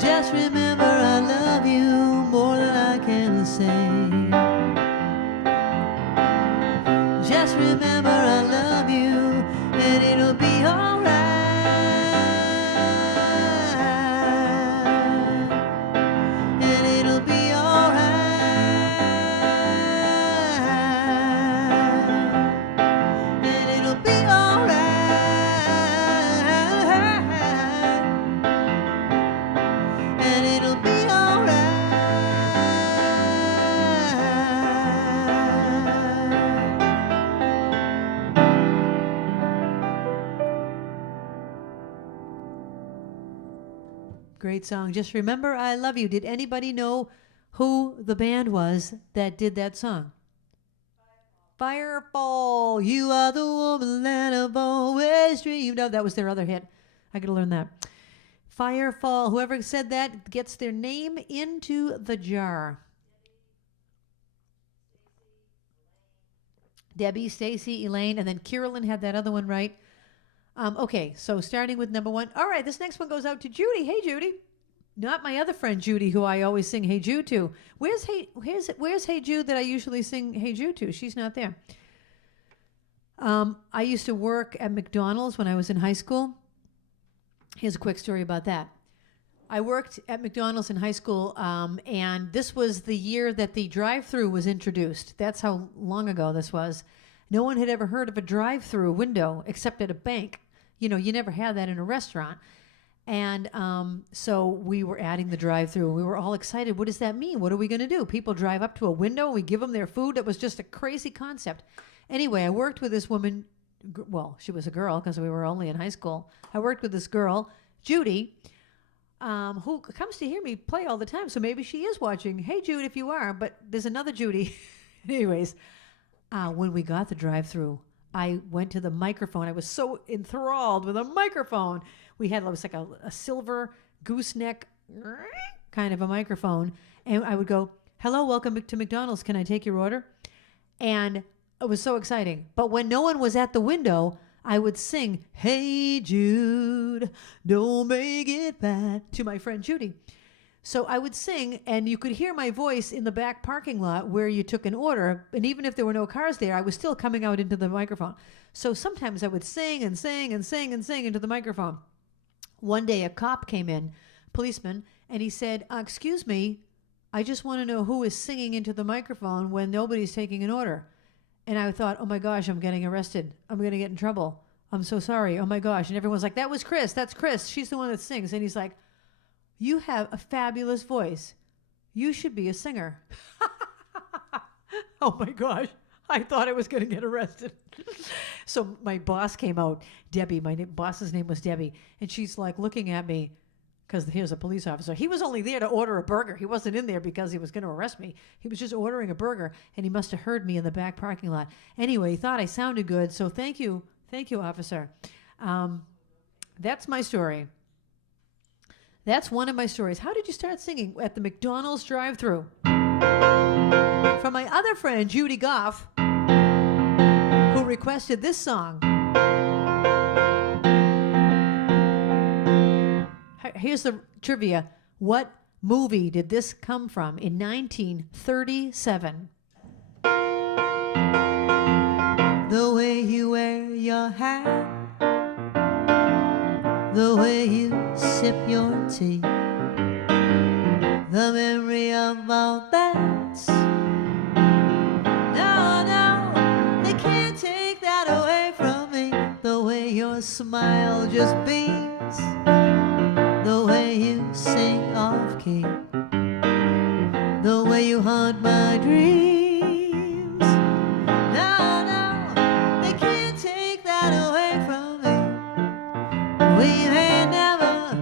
Just remember I love you more than I can say. Just remember I love you and it'll be alright. And it'll be alright. And it'll be alright. And it'll be alright. Great song. Just remember I love you. Did anybody know who the band was that did that song? Firefall. You are the woman that I've always dreamed of. That was their other hit. I gotta learn that. Firefall. Whoever said that gets their name into the jar. Debbie, Stacy, Elaine, and then Carolyn had that other one right. Okay, so starting with number one. All right, this next one goes out to Judy. Hey, Judy. Not my other friend Judy, who I always sing Hey Jude to. Where's Hey Jude that I usually sing Hey Jude to? She's not there. I used to work at McDonald's when I was in high school. Here's a quick story about that. I worked at McDonald's in high school, and this was the year that the drive-through was introduced. That's how long ago this was. No one had ever heard of a drive-through window except at a bank. You know, you never had that in a restaurant. And so we were adding the drive-through, and we were all excited. What does that mean? What are we going to do? People drive up to a window, and we give them their food? It was just a crazy concept. Anyway, I worked with this woman. Well, she was a girl because we were only in high school. I worked with this girl, Judy, who comes to hear me play all the time. So maybe she is watching. Hey, Jude, if you are. But there's another Judy. Anyways, when we got the drive-through, I went to the microphone. I was so enthralled with a microphone. We had, it was like a silver gooseneck kind of a microphone. And I would go, hello, welcome to McDonald's. Can I take your order? And it was so exciting. But when no one was at the window, I would sing, hey, Jude, don't make it bad, to my friend Judy. So I would sing, and you could hear my voice in the back parking lot where you took an order. And even if there were no cars there, I was still coming out into the microphone. So sometimes I would sing and sing and sing and sing into the microphone. One day a cop came in, policeman, and he said, excuse me, I just want to know who is singing into the microphone when nobody's taking an order. And I thought, oh my gosh, I'm getting arrested. I'm going to get in trouble. I'm so sorry. Oh my gosh. And everyone's like, that was Chris. That's Chris. She's the one that sings. And he's like, you have a fabulous voice. You should be a singer. Oh my gosh. I thought I was going to get arrested. So my boss came out, Debbie. My boss's name was Debbie. And she's like looking at me because here's a police officer. He was only there to order a burger. He wasn't in there because he was going to arrest me. He was just ordering a burger, and he must have heard me in the back parking lot. Anyway, he thought I sounded good, so thank you. Thank you, officer. That's my story. That's one of my stories. How did you start singing at the McDonald's drive-thru? From my other friend, Judy Goff, who requested this song. Here's the trivia. What movie did this come from in 1937? The way you wear your hat, the way you sip your tea, the memory of all that. No, they can't take that away from me. The way your smile just beams, the way you sing off key, the way you haunt my dreams. No, they can't take that away from me. We may never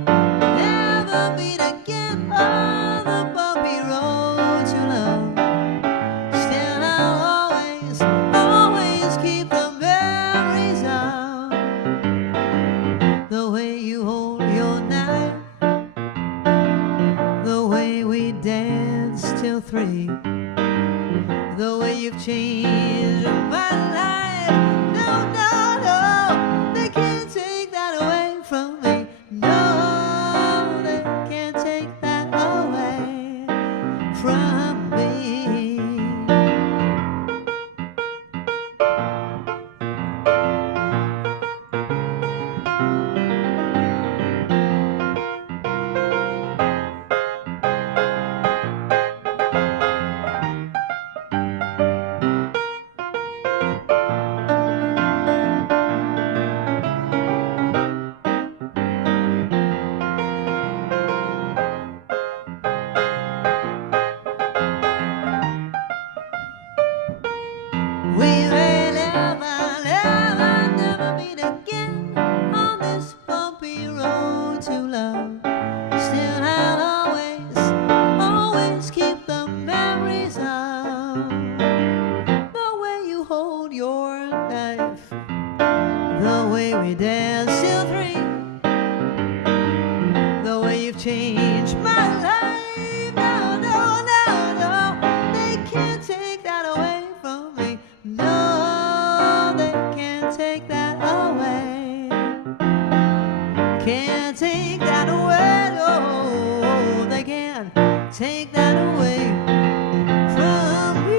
meet again on the bumpy road to love. Still I'll always keep the memories of the way you hold your knife, the way we danced till 3, the way you've changed my life. No, they can't take that away from me. No, they can't take that away from me. We may never meet again on this bumpy road to love. Still I'll always keep the memories of the way you hold your knife, the way we danced till 3, the way you've changed my life. No, they can't take that away from me. No, they can't take that away. Can't take that away. No, they can't take that away from me.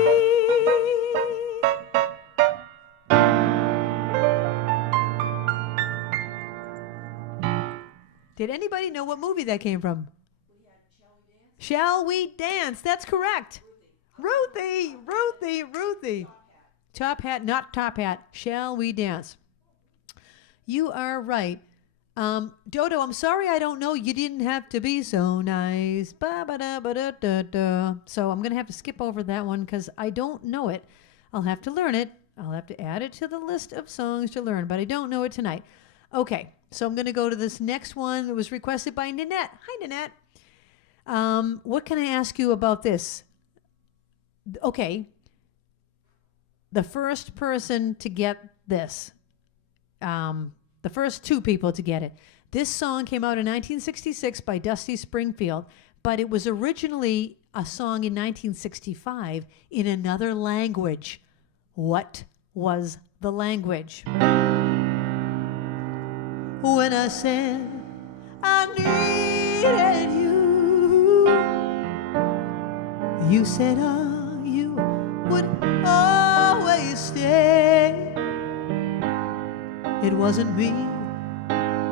Did anybody know what movie that came from? Shall we dance? That's correct. Ruthie. Top hat, not top hat. Shall we dance? You are right. Dodo, I'm sorry I don't know. You didn't have to be so nice. Ba-ba-da-ba-da-da-da. So I'm going to have to skip over that one because I don't know it. I'll have to learn it. I'll have to add it to the list of songs to learn, but I don't know it tonight. Okay, so I'm going to go to this next one that was requested by Nanette. Hi, Nanette. What can I ask you about this? Okay, the first person to get this, the first two people to get it. This song came out in 1966 by Dusty Springfield, but it was originally a song in 1965 in another language. What was the language? When I said I needed you, you said, oh, you would always stay. It wasn't me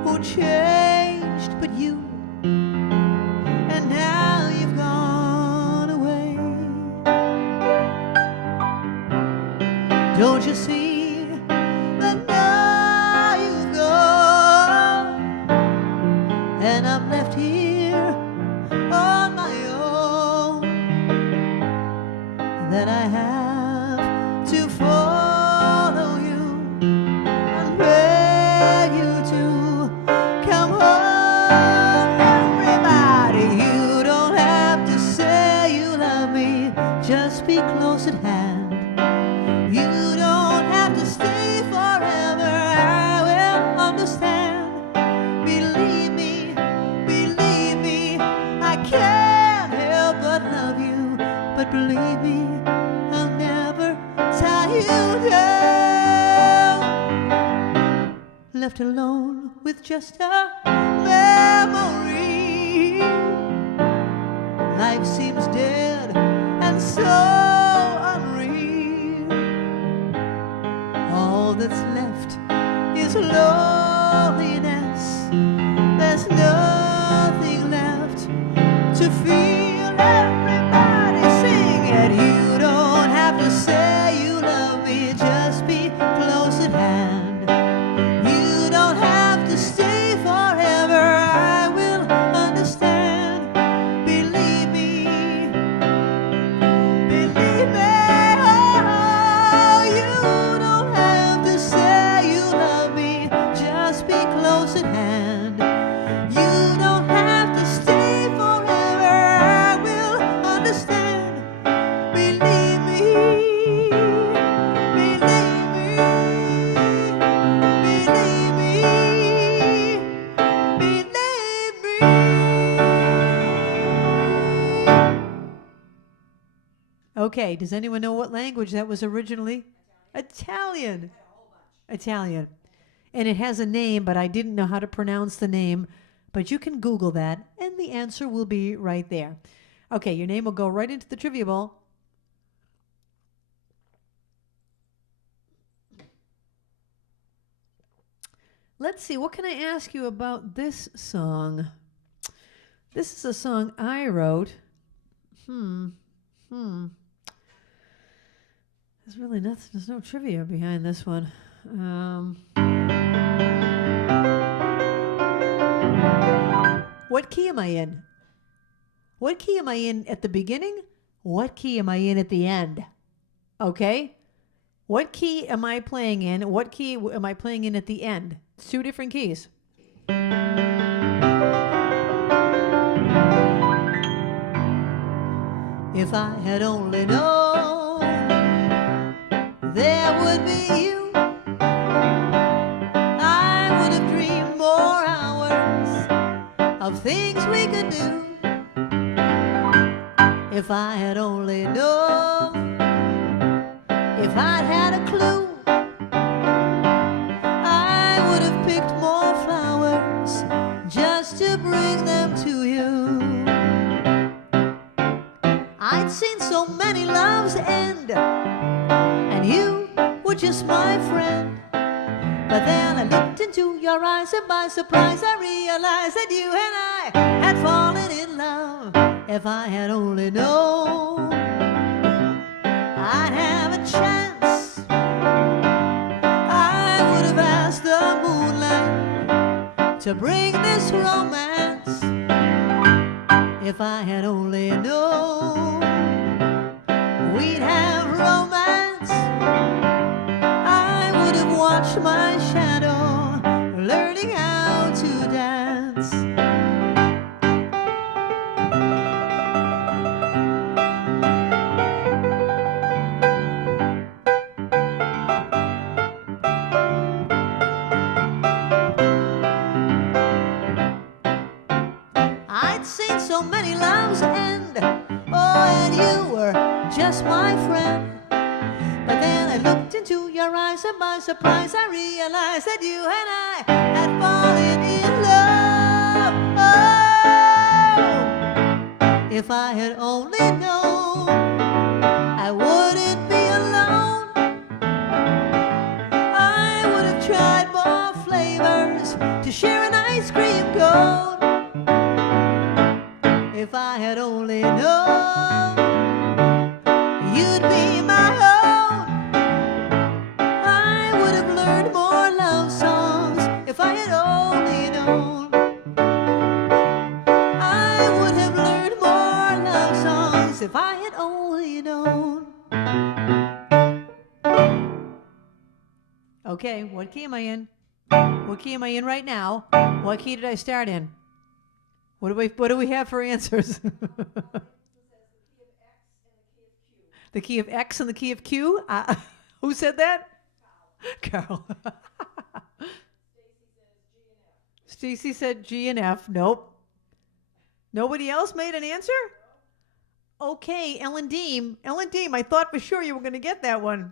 who changed, but you, and now you've gone away. Don't you see that now you've gone, and I'm left here on my own, that I have to follow you and beg you to come home. Everybody, you don't have to say you love me, just be close at hand. You don't have to stay forever, I will understand. Believe me, I can't help but love you. But believe me, I'll never tie you down. Left alone with just a memory, life seems dead and so unreal. All that's left is loneliness. There's nothing left to feel. Everybody sing it. You don't have to say you love me, just be close at hand. You don't have to stay forever, I will understand. Believe me, oh, you don't have to say you love me, just be close at hand. You don't have to stay forever, I will understand. Believe me, Okay, does anyone know what language that was originally? Italian. Italian. And it has a name, but I didn't know how to pronounce the name. But you can Google that, and the answer will be right there. Okay, your name will go right into the trivia bowl. Let's see, what can I ask you about this song? This is a song I wrote. There's really nothing, there's no trivia behind this one. What key am I in? What key am I in at the beginning? What key am I in at the end? Okay? What key am I playing in? What key am I playing in at the end? It's two different keys. if I had only known there would be you, I would have dreamed more hours of things we could do. If I had only known, if I'd had a clue, I would have picked more flowers just to bring them to you. I'd seen so many loves end, and you were just my friend. But then I looked into your eyes, and by surprise I realized that you and I had fallen in love. If I had only known I'd have a chance, I would have asked the moonlight to bring this romance. If I had only known we'd have romance, I would have watched my shadow learning how to dance. I'd seen so many loves end, oh, and you were just my friend. But then I looked into your eyes, and by surprise I realized that you and I had fallen in love. Oh, if I had only known I wouldn't be alone, I would have tried more flavors to share an ice cream cone. If I had only known you'd be my own, I would have learned more love songs. If I had only known, I would have learned more love songs. If I had only known. Okay, what key am I in? What key am I in right now? What key did I start in? What do we have for answers? The key of X and the key of Q? Who said that? Carole. Stacy said G and F. Nope. Nobody else made an answer? Okay, Ellen Deem. Ellen Deem, I thought for sure you were going to get that one.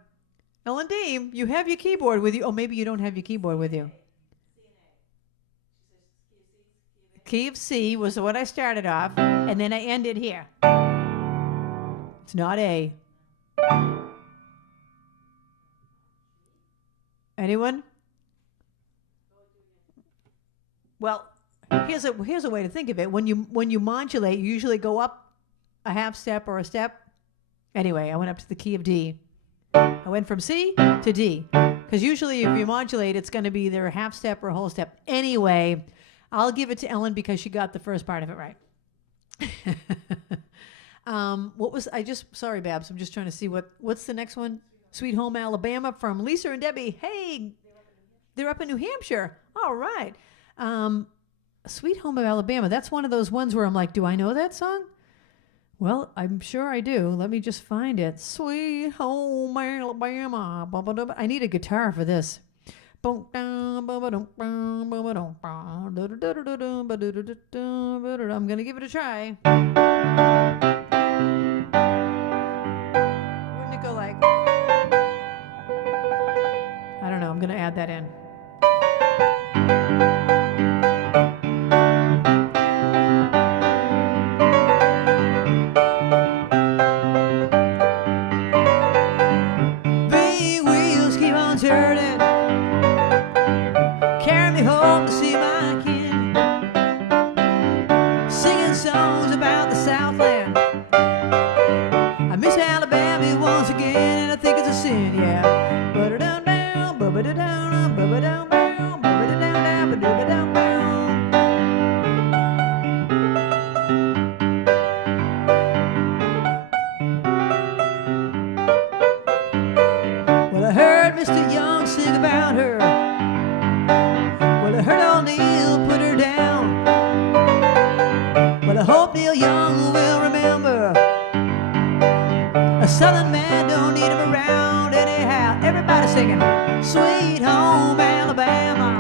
Ellen Deem, you have your keyboard with you. Oh, maybe you don't have your keyboard with you. Key of C was what I started off, and then I ended here. It's not A. Anyone? Well, here's a way to think of it. When you modulate, you usually go up a half step or a step. Anyway, I went up to the key of D. I went from C to D. Because usually if you modulate, it's going to be either a half step or a whole step. Anyway, I'll give it to Ellen because she got the first part of it right. Sorry, Babs, I'm just trying to see what's the next one? Sweet Home Alabama from Lisa and Debbie. Hey, they're up in New Hampshire. All right. Sweet Home of Alabama. That's one of those ones where I'm like, do I know that song? Well, I'm sure I do. Let me just find it. Sweet Home Alabama. I need a guitar for this. I'm going to give it a try. Wouldn't it go like... I don't know. I'm going to add that in. Big wheels keep on turning, carry me home to see my kin, singing songs about the Southland. I miss Alabama once again, and I think it's a sin, yeah. Ba-da-dum-down, ba-ba-da-dum, ba-ba-dum-down, ba-ba-da-dum-down, ba-da-ba-dum-down. Well, I heard Mr. Young sing about her. Well, I heard old Neil put her down. Well, I hope Neil Young will remember a Southern man don't need him around anyhow. Everybody singing Sweet Home Alabama,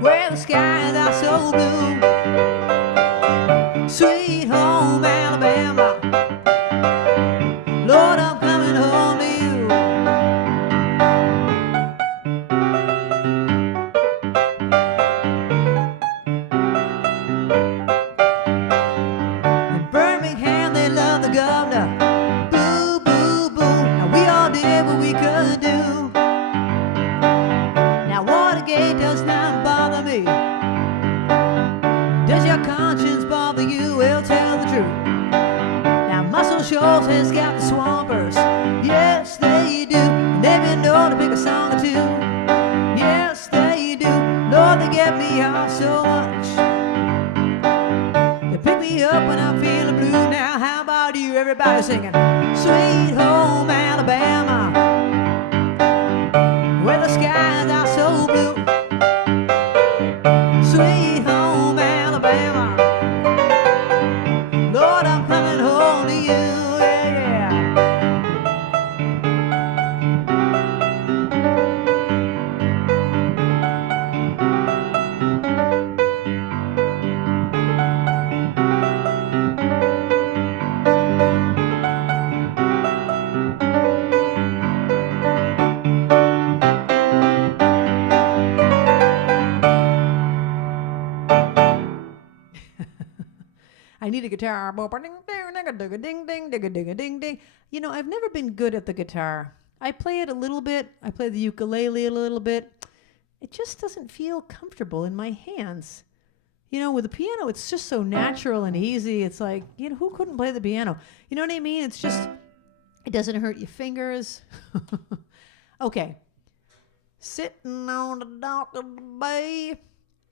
where the skies are so blue. Sweet Home Alabama, Lord, I'm coming home to you. In Birmingham, they love the governor. questions bother you, well, tell the truth. Now, Muscle Shoals has got the Swampers. Yes, they do. And they've been known to pick a song or two. Yes, they do. Lord, they get me off so much. They pick me up when I'm feeling blue. Now, how about you? Everybody singing Sweet Home Alabama, where the skies are so blue. Sweet home Alabama, Lord, I'm coming home to you, yeah. I need a guitar. You know, I've never been good at the guitar. I play it a little bit. I play the ukulele a little bit. It just doesn't feel comfortable in my hands. You know, with the piano, it's just so natural and easy. It's like, you know, who couldn't play the piano? You know what I mean? It's just, it doesn't hurt your fingers. Okay. Sitting on the dock of the bay.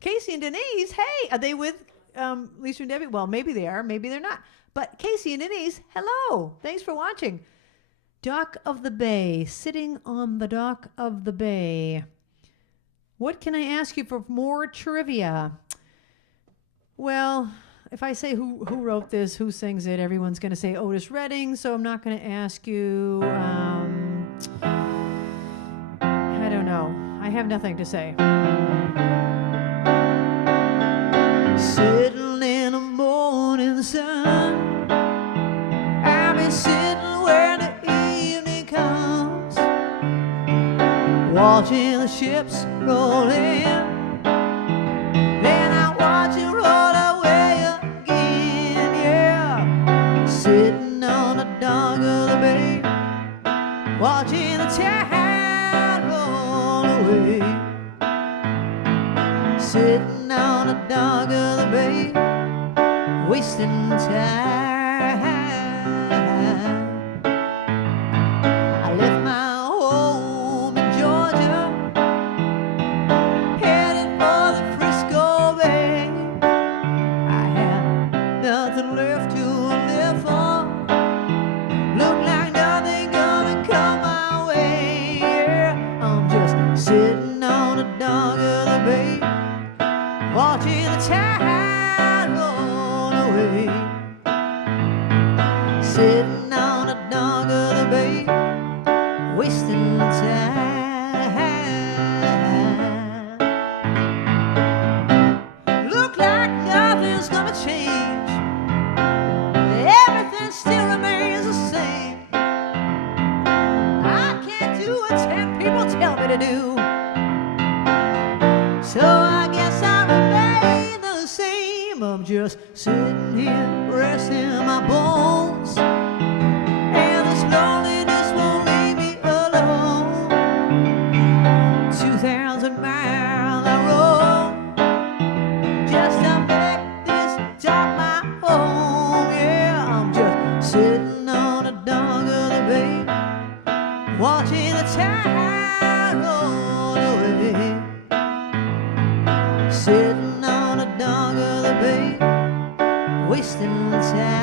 Casey and Denise, hey, are they with Lisa and Debbie? Well, maybe they are, maybe they're not. But Casey and Denise, hello. Thanks for watching. Dock of the Bay, sitting on the dock of the bay. What can I ask you for more trivia? Well, if I say who wrote this, who sings it, everyone's going to say Otis Redding, so I'm not going to ask you. I don't know. I have nothing to say. Sitting in the morning sun, I'll be sitting where the evening comes, watching the ships roll in. Then I watch it roll away again, yeah. Sitting on the dock of the bay, watching the tide roll away. Sitting on the dock of the bay, wasting time. I left my home in Georgia, headed for the Frisco Bay. I had nothing left to live for. Looked like nothing gonna come my way. Yeah, I'm just sitting on the dock of the bay, watching the tide roll away. Sitting on the dock of the bay, wasting time. Look like nothing's gonna change. Everything still remains the same. I can't do what 10 people tell me to do. So I guess I remain the same. I'm just sitting here resting my bones, and this loneliness won't leave me alone. 2,000 miles I roll just to make this dock my home. Yeah, I'm just sitting on the dock of the bay, watching the tide roll away. Sitting on the dock of the bay, wasting time.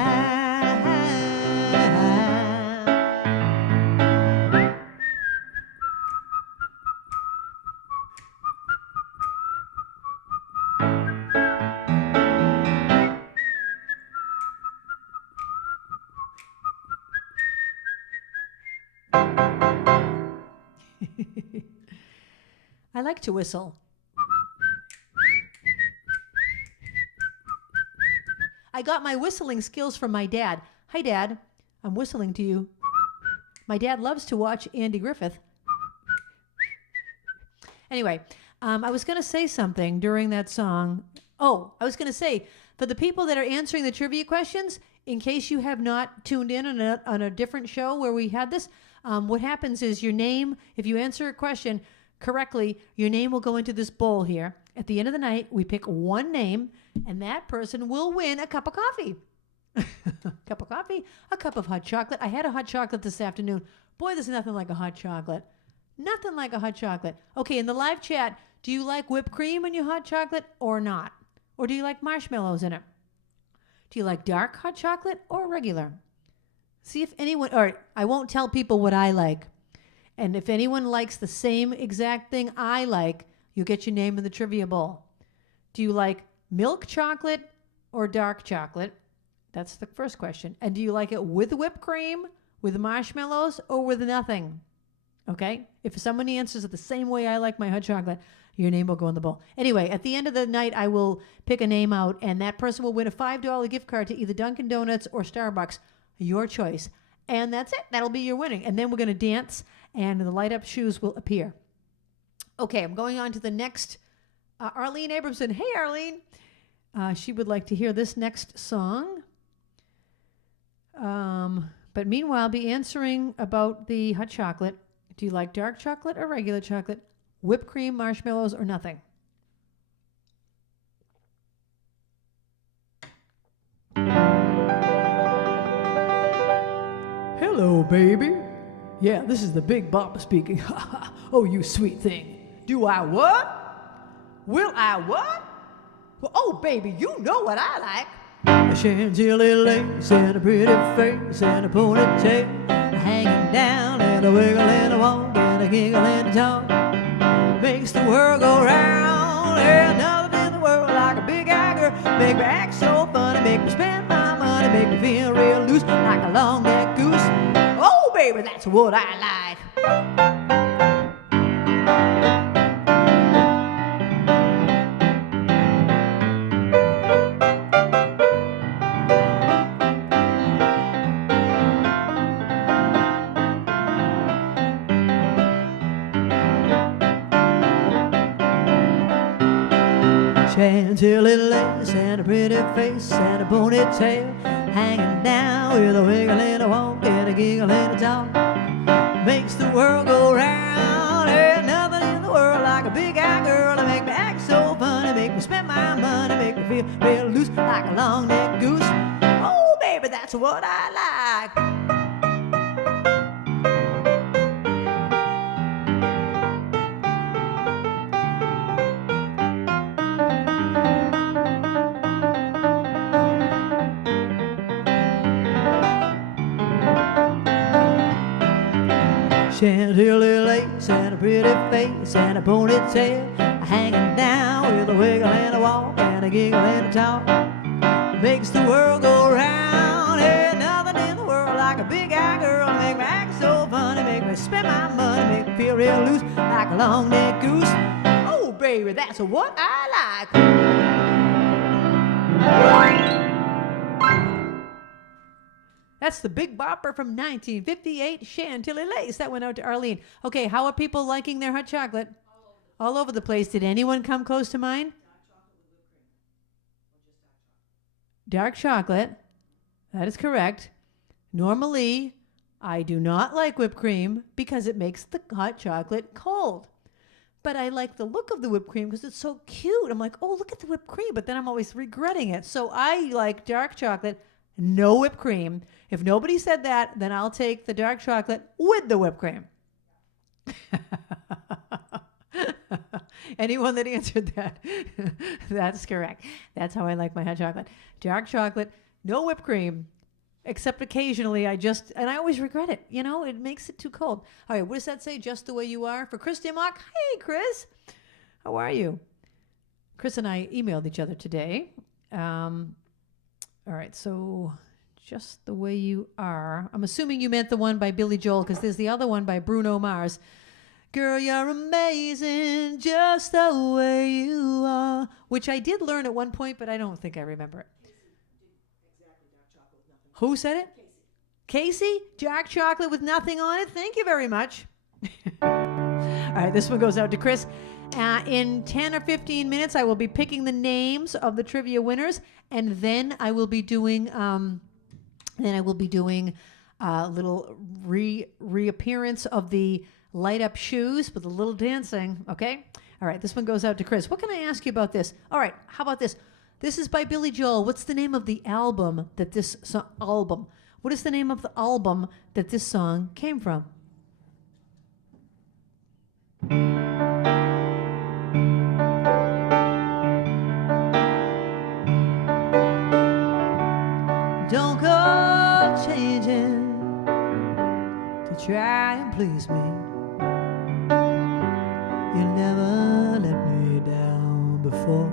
I like to whistle. I got my whistling skills from my dad. Hi, Dad. I'm whistling to you. My dad loves to watch Andy Griffith. Anyway, I was going to say something during that song. Oh, I was going to say, for the people that are answering the trivia questions, in case you have not tuned in on a different show where we had this, what happens is your name, if you answer a question correctly, your name will go into this bowl here. At the end of the night, we pick one name, And that person will win a cup of coffee. Cup of coffee, a cup of hot chocolate. I had a hot chocolate this afternoon. Boy, there's nothing like a hot chocolate. Nothing like a hot chocolate. Okay, in the live chat, do you like whipped cream in your hot chocolate or not? Or do you like marshmallows in it? Do you like dark hot chocolate or regular? See if anyone, or I won't tell people what I like. And if anyone likes the same exact thing I like, you get your name in the trivia bowl. Do you like milk chocolate or dark chocolate? That's the first question. And do you like it with whipped cream, with marshmallows, or with nothing? Okay? If somebody answers it the same way I like my hot chocolate, your name will go in the bowl. Anyway, at the end of the night, I will pick a name out, and that person will win a $5 gift card to either Dunkin' Donuts or Starbucks. Your choice. And that's it. That'll be your winning. And then we're going to dance, and the light-up shoes will appear. Okay, I'm going on to the next. Arlene Abramson. Hey, Arlene. She would like to hear this next song. But meanwhile, be answering about the hot chocolate. Do you like dark chocolate or regular chocolate? Whipped cream, marshmallows, or nothing? Hello, baby. Yeah, this is the Big Bopper speaking. Oh, you sweet thing. Do I what? Will I what? Well, oh, baby, you know what I like. A Chantilly lace and a pretty face and a ponytail hanging down and a wiggle and a walk and a giggle and a talk makes the world go round. There's nothing in the world like a big-eyed girl. Make me act so funny, make me spend my money, make me feel real loose like a long-necked goose. Oh, baby, that's what I like. Chantilly lace and a pretty face and a ponytail hanging down with a wiggle and a walk and a giggle and a talk makes the world go round. There's nothing in the world like a big-eyed girl to make me act so funny, make me spend my money, make me feel real loose like a long-necked goose. Oh, baby, that's what I like. Chantilly lace and a pretty face and a ponytail hanging down with a wiggle and a walk and a giggle and a talk makes the world go round. There's nothing in the world like a big-eyed girl to make me act so funny, make me spend my money, make me feel real loose like a long-necked goose. Oh, baby, that's what I like. That's the Big Bopper from 1958, Chantilly Lace. That went out to Arlene. Okay, how are people liking their hot chocolate? All over the place. Did anyone come close to mine? Dark chocolate. That is correct. Normally, I do not like whipped cream because it makes the hot chocolate cold. But I like the look of the whipped cream because it's so cute. I'm like, oh, look at the whipped cream. But then I'm always regretting it. So I like dark chocolate, no whipped cream. If nobody said that, then I'll take the dark chocolate with the whipped cream. Anyone that answered that, that's correct. That's how I like my hot chocolate. Dark chocolate, no whipped cream, except occasionally and I always regret it. You know, it makes it too cold. All right, what does that say? Just the way you are? For Chris DeMock. Hey, Chris. How are you? Chris and I emailed each other today. All right, so just the way you are. I'm assuming you meant the one by Billy Joel because there's the other one by Bruno Mars. Girl, you're amazing just the way you are, which I did learn at one point, but I don't think I remember it. Who said it? Casey? Dark chocolate with nothing on it? Thank you very much. All right, this one goes out to Chris. In 10 or 15 minutes, I will be picking the names of the trivia winners, and then I will be doing a little reappearance of the light up shoes with a little dancing. Okay. All right. This one goes out to Chris. What can I ask you about this? All right. How about this? This is by Billy Joel. What's the name of the album that this album? What is the name of the album that this song came from? Don't go changing to try and please me. You never let me down before.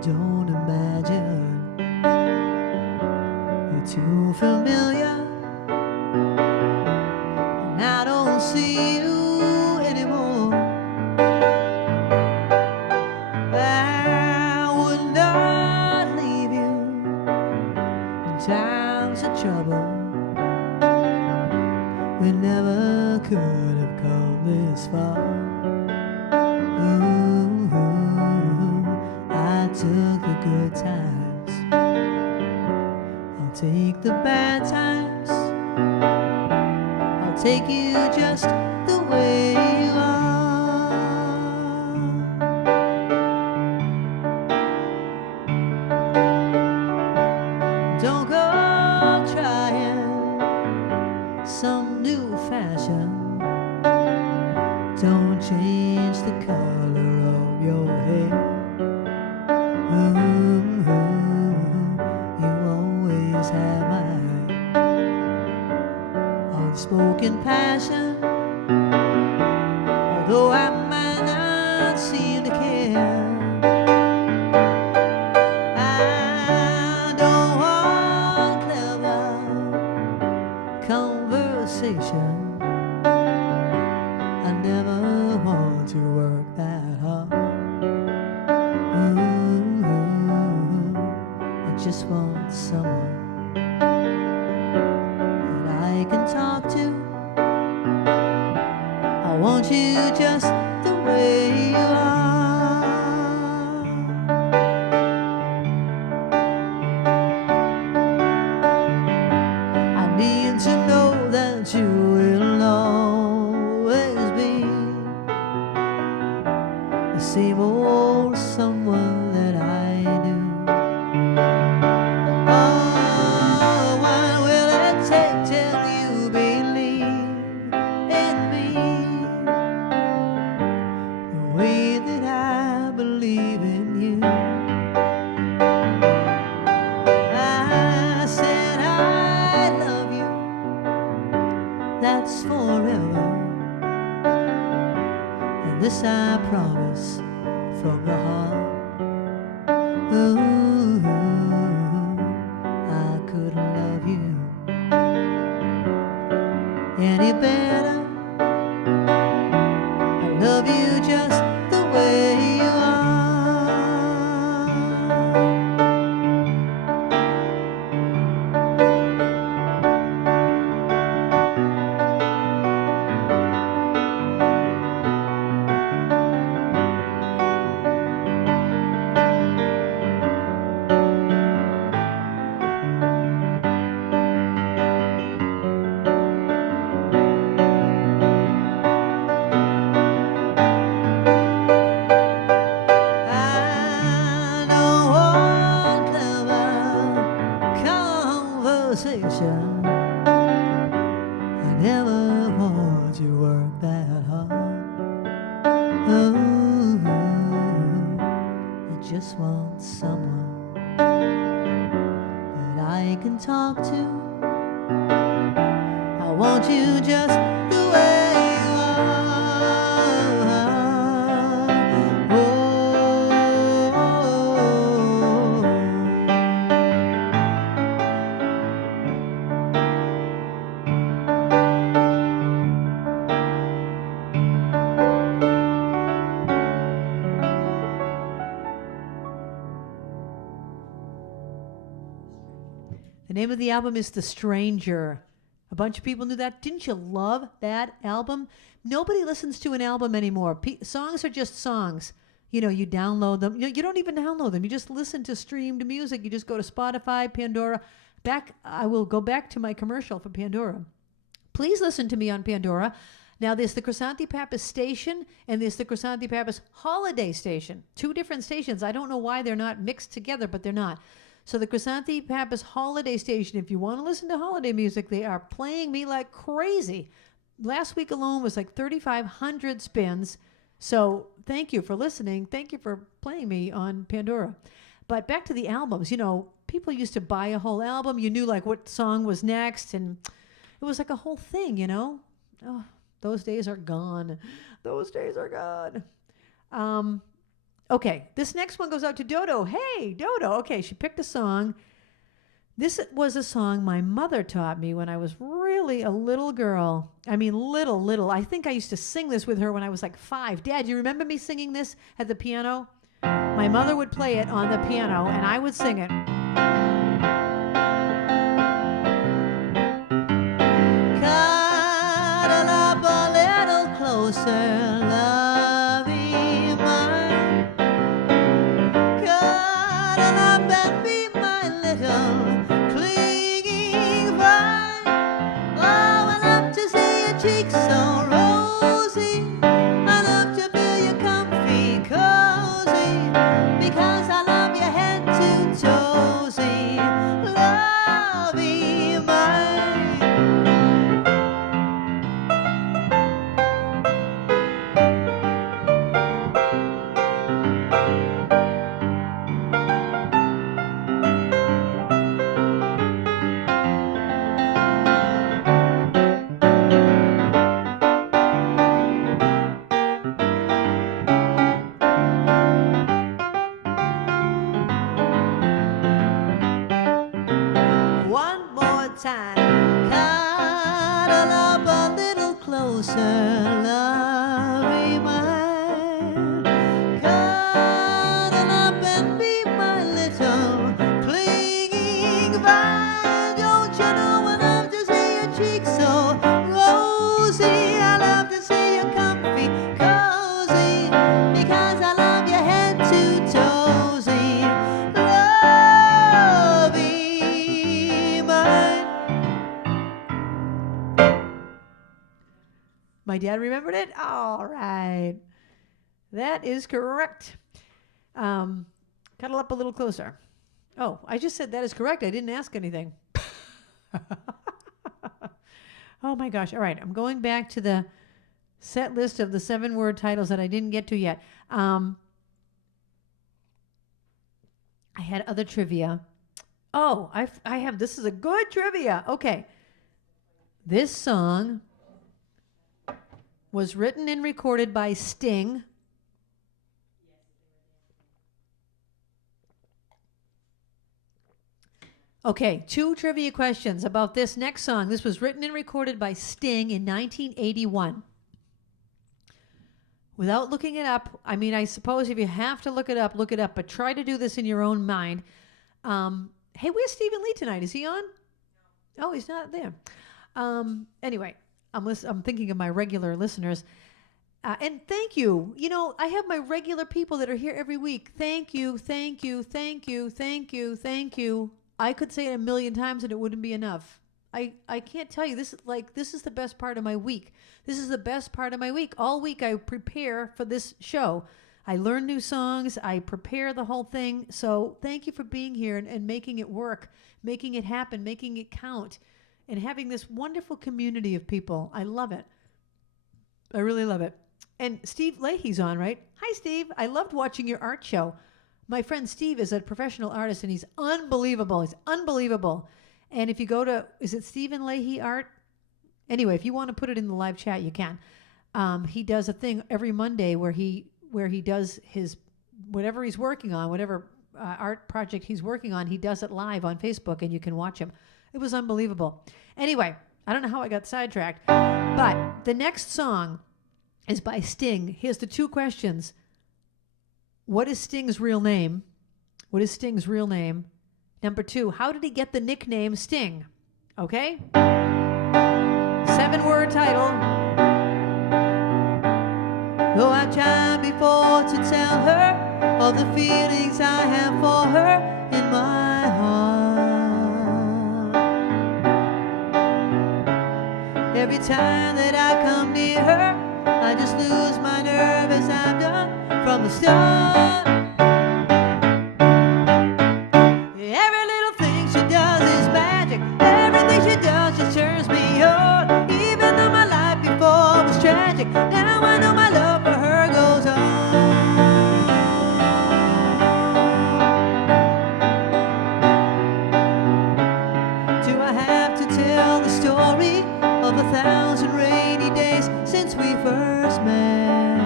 Don't imagine you're too familiar, and I don't see you anymore. I would not leave you in times of trouble. We never could have come this far. I took the good times, I'll take the bad times, I'll take you just the way you are. Don't go trying some new fashion. Don't change the color of your hair. You always have my unspoken passion. Although I might not seem to care, I don't want clever conversation. I never want to work that hard. I just want someone that I can talk to. I want you just the way you are. I need to know that you will always be the same old someone that I knew. Oh, what will it take till you believe in me the way that I believe in you? I said I love you, that's forever. And this I promise from the heart. Ooh, I couldn't love you any better. I love you just the way you are. Conversation. I never want to work that hard. Ooh, I just want someone that I can talk to. I want you just the way you are. Oh. The name of the album is The Stranger. A bunch of people knew that. Didn't you love that album? Nobody listens to an album anymore. Songs are just songs. You know, you download them. You don't even download them. You just listen to streamed music. You just go to Spotify, Pandora. I will go back to my commercial for Pandora. Please listen to me on Pandora. Now, there's the Krisanthi Pappas station, and there's the Krisanthi Pappas holiday station. 2 different stations. I don't know why they're not mixed together, but they're not. So the Krisanthi Pappas holiday station, if you want to listen to holiday music, they are playing me like crazy. Last week alone was like 3,500 spins. So thank you for listening. Thank you for playing me on Pandora. But back to the albums. You know, people used to buy a whole album. You knew like what song was next, and it was like a whole thing, you know. Oh, those days are gone. Those days are gone. Okay, this next one goes out to Dodo. Hey, Dodo. Okay, she picked a song. This was a song my mother taught me when I was really a little girl. I mean, little. I think I used to sing this with her when I was like 5. Dad, you remember me singing this at the piano? My mother would play it on the piano, and I would sing it. Cuddle up a little closer, lovey mine. Cuddle up and be my little clinging vine. Oh, I love to see your cheeks so rosy. I love to feel you comfy, cozy, because I love your head to toesy, lovey mine. One more time. Cuddle up a little closer, lovey mine. Cuddle up and be my little clinging vine. Don't you know I love to see your cheeks so rosy? I love to see you comfy, cozy, because I love your head to toesy, lovey mine. My dad remembered it? All right. That is correct. Cuddle up a little closer. Oh, I just said that is correct. I didn't ask anything. Oh my gosh. All right. I'm going back to the set list of the 7-word titles that I didn't get to yet. I had other trivia. Oh, I have, this is a good trivia. Okay. This song was written and recorded by Sting. Okay, 2 trivia questions about this next song. This was written and recorded by Sting in 1981. Without looking it up, I mean, I suppose if you have to look it up, but try to do this in your own mind. Hey, where's Stephen Lee tonight? Is he on? Oh, he's not there. Anyway, I'm thinking of my regular listeners. And thank you. You know, I have my regular people that are here every week. Thank you, thank you, thank you, thank you, thank you. I could say it a million times and it wouldn't be enough. I can't tell you. This is the best part of my week. This is the best part of my week. All week I prepare for this show. I learn new songs. I prepare the whole thing. So thank you for being here and making it work, making it happen, making it count, and having this wonderful community of people. I love it. I really love it. And Steve Leahy's on, right? Hi, Steve. I loved watching your art show. My friend Steve is a professional artist, and he's unbelievable. He's unbelievable. And if you go to, is it Stephen Leahy Art? Anyway, if you want to put it in the live chat, you can. He does a thing every Monday where he does his, whatever he's working on, whatever art project he's working on, he does it live on Facebook, and you can watch him. It was unbelievable. Anyway, I don't know how I got sidetracked, but the next song is by Sting. Here's the 2 questions. What is Sting's real name? What is Sting's real name? Number 2, how did he get the nickname Sting? Okay? 7-word title. Though I tried before to tell her all the feelings I have for her in my heart. Every time that I come near her, I just lose my nerve as I've done from the start. Every little thing she does is magic. Everything she does just turns me on. Even though my life before was tragic, now I know my love for her goes on. Do I have to tell the story of 1,000 rainy days since we first met?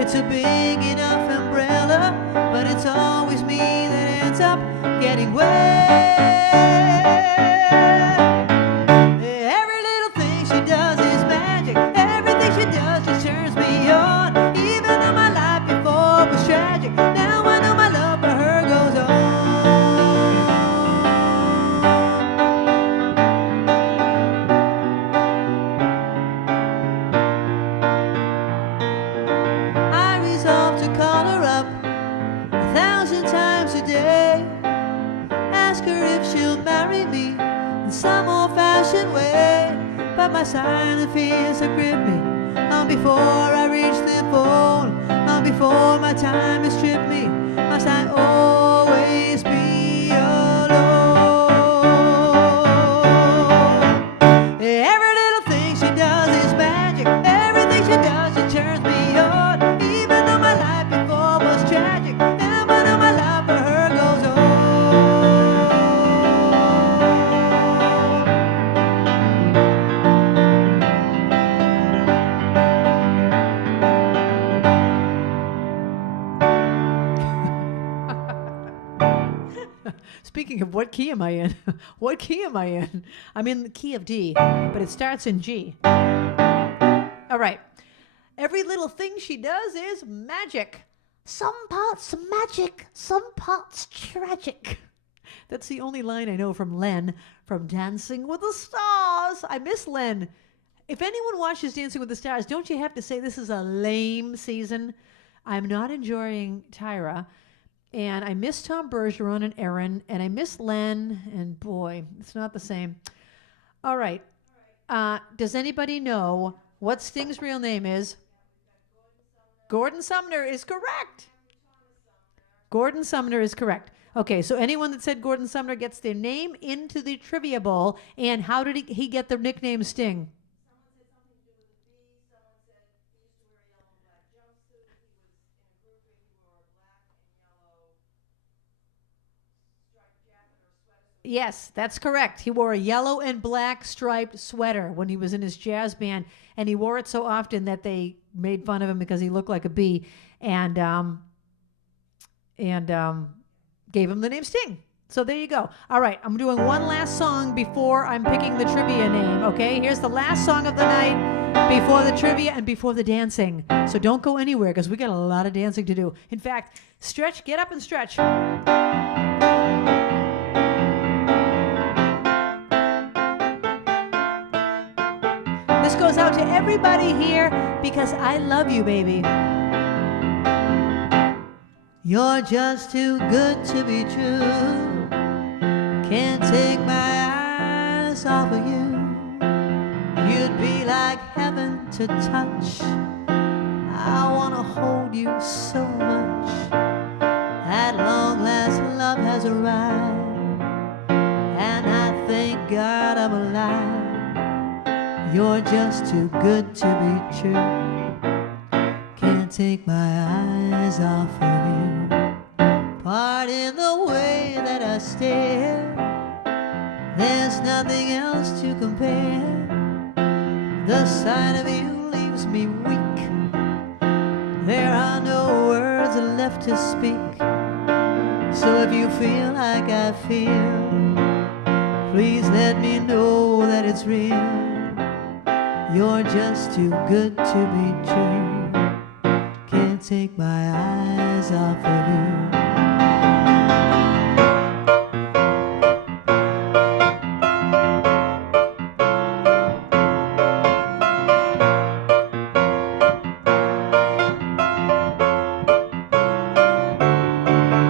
It's a big enough umbrella, but it's always me that ends up getting wet. Every little thing she does is magic. Everything she does just turns me on. Even though my life before was tragic, now I know my love for her goes on. I resolve to call her up 1,000 times a day. Ask her if she'll marry me in some old-fashioned way. But my silent fears have gripped me long before I reach the phone. Long before my time has stripped me, must I always be alone? Every little thing she does is magic. Everything she does, it turns me on. Even though my life before was tragic, now I know my love for her goes on. Speaking of what key am I in? What key am I in? I'm in the key of D, but it starts in G. All right. Every little thing she does is magic. Some parts magic, some parts tragic. That's the only line I know from Len from Dancing with the Stars. I miss Len. If anyone watches Dancing with the Stars, don't you have to say this is a lame season? I'm not enjoying Tyra. And I miss Tom Bergeron and Erin, and I miss Len, and boy, it's not the same. All right. Does anybody know what Sting's real name is? Gordon Sumner is correct. Gordon Sumner is correct. Okay, so anyone that said Gordon Sumner gets their name into the trivia bowl. And how did he get the nickname Sting? Yes, that's correct. He wore a yellow and black striped sweater when he was in his jazz band, and he wore it so often that they made fun of him because he looked like a bee, and gave him the name Sting. So there you go. All right, I'm doing one last song before I'm picking the trivia name, okay? Here's the last song of the night before the trivia and before the dancing. So don't go anywhere because we got a lot of dancing to do. In fact, stretch, get up and stretch. This goes out to everybody here because I love you, baby. You're just too good to be true. Can't take my eyes off of you. You'd be like heaven to touch. I wanna hold you so much. At long last love has arrived, and I thank God I'm alive. You're just too good to be true. Can't take my eyes off of you. Pardon the way that I stare. There's nothing else to compare. The sight of you leaves me weak. There are no words left to speak. So if you feel like I feel, please let me know that it's real. You're just too good to be true. Can't take my eyes off of you.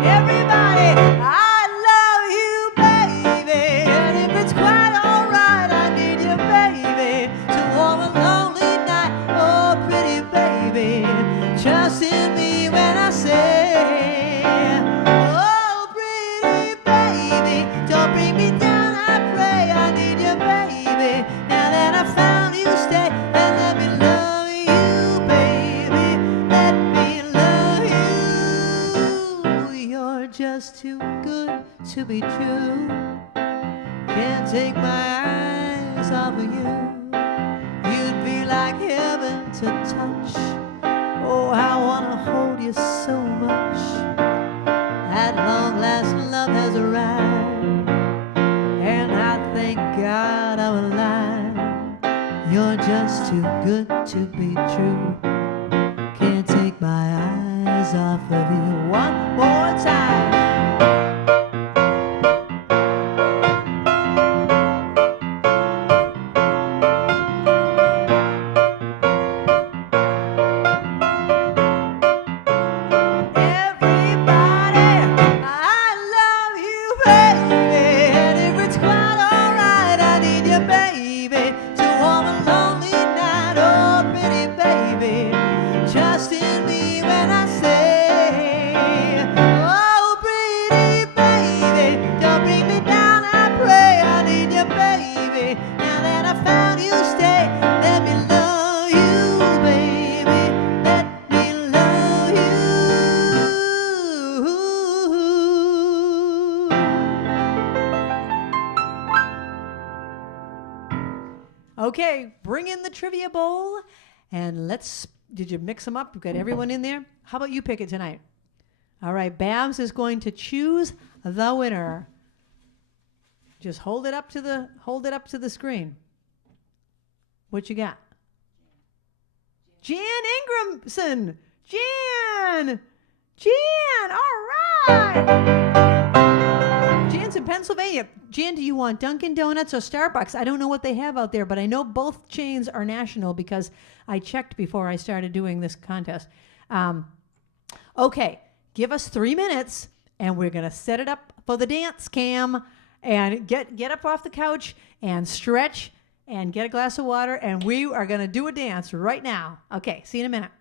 Everybody, I love you, baby. And if it's quiet Trust in me when I say, oh, pretty baby, don't bring me down, I pray. I need you, baby. Now that I found you, stay and let me love you, baby. Let me love you. You're just too good to be true. Can't take my eyes off of you. You'd be like heaven to touch. Oh, I wanna hold you so much. At long last, love has arrived, and I thank God I'm alive. You're just too good to be true. Can't take my eyes off of you. One more time. Okay, bring in the trivia bowl, and did you mix them up? We've got everyone in there. How about you pick it tonight? All right, Babs is going to choose the winner. Just hold it up to the screen. What you got? Jan Ingramson. Jan, all right. Jan's in Pennsylvania. Jan, do you want Dunkin' Donuts or Starbucks? I don't know what they have out there, but I know both chains are national because I checked before I started doing this contest. Okay, give us 3 minutes, and we're going to set it up for the dance cam. And get up off the couch and stretch and get a glass of water, and we are going to do a dance right now. Okay, see you in a minute.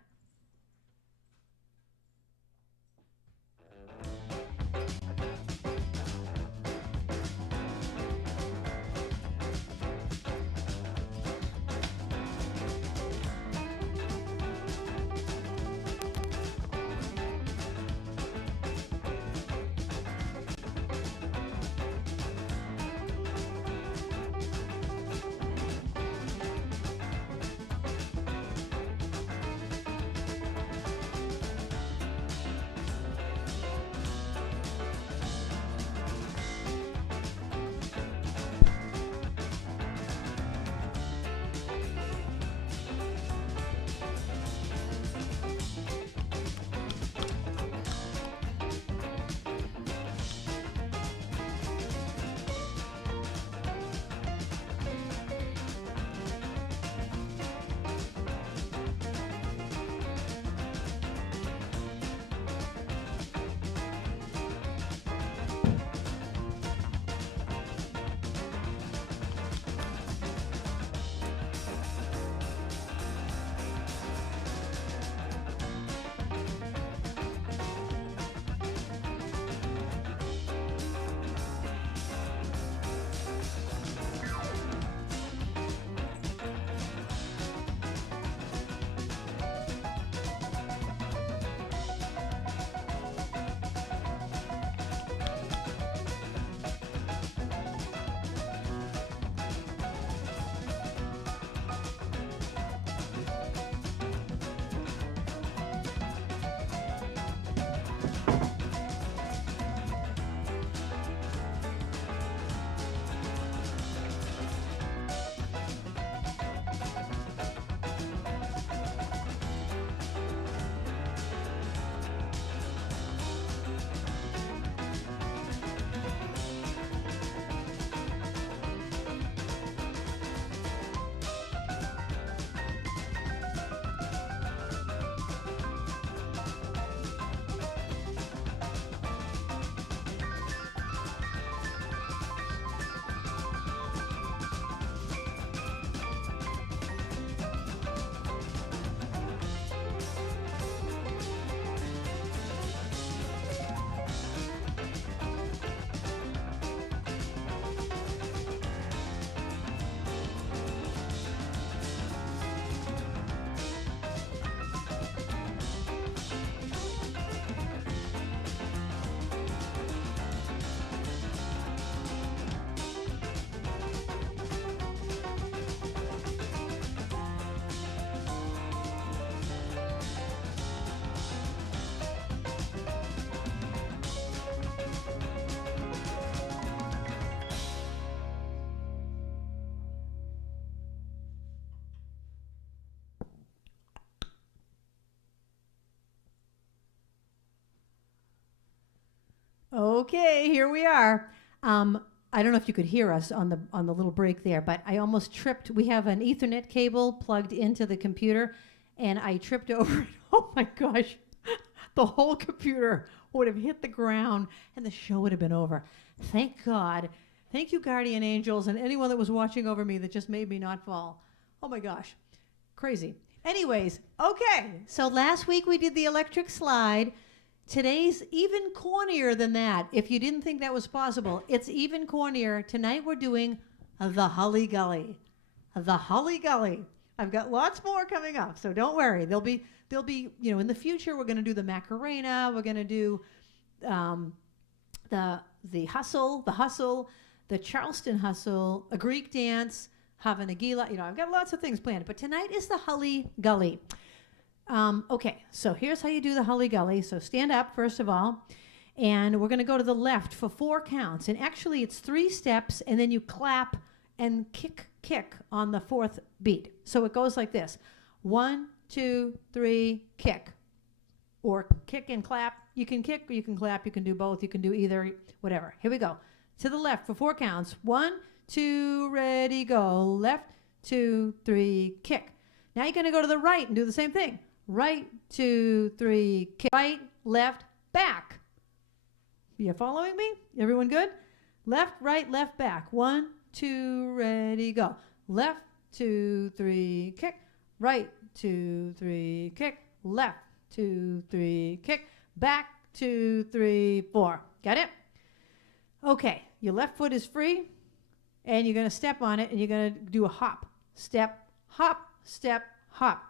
Okay, here we are. I don't know if you could hear us on the little break there, but I almost tripped. We have an Ethernet cable plugged into the computer, and I tripped over it. Oh my gosh. The whole computer would have hit the ground, and the show would have been over. Thank God. Thank you, guardian angels, and anyone that was watching over me that just made me not fall. Oh my gosh. Crazy. Anyways, okay. So last week we did the electric slide. Today's even cornier than that. If you didn't think that was possible, it's even cornier. Tonight we're doing the Holly Gully. The Holly Gully. I've got lots more coming up, so don't worry. There'll be, in the future we're going to do the Macarena. We're going to do the hustle, the Charleston hustle, a Greek dance, Havanagila. I've got lots of things planned. But tonight is the Holly Gully. Okay, so here's how you do the Holly Gully. So stand up, first of all, and we're going to go to the left for 4 counts. And actually, it's 3 steps, and then you clap and kick on the 4th beat. So it goes like this. 1, 2, 3, kick. Or kick and clap. You can kick or you can clap. You can do both. You can do either, whatever. Here we go. To the left for 4 counts. 1, 2, ready, go. Left, 2, 3, kick. Now you're going to go to the right and do the same thing. Right, 2, 3, kick. Right, left, back. You following me? Everyone good? Left, right, left, back. 1, 2, ready, go. Left, 2, 3, kick. Right, 2, 3, kick. Left, 2, 3, kick. Back, 2, 3, 4. Got it? Okay, your left foot is free, and you're going to step on it, and you're going to do a hop. Step, hop, step, hop.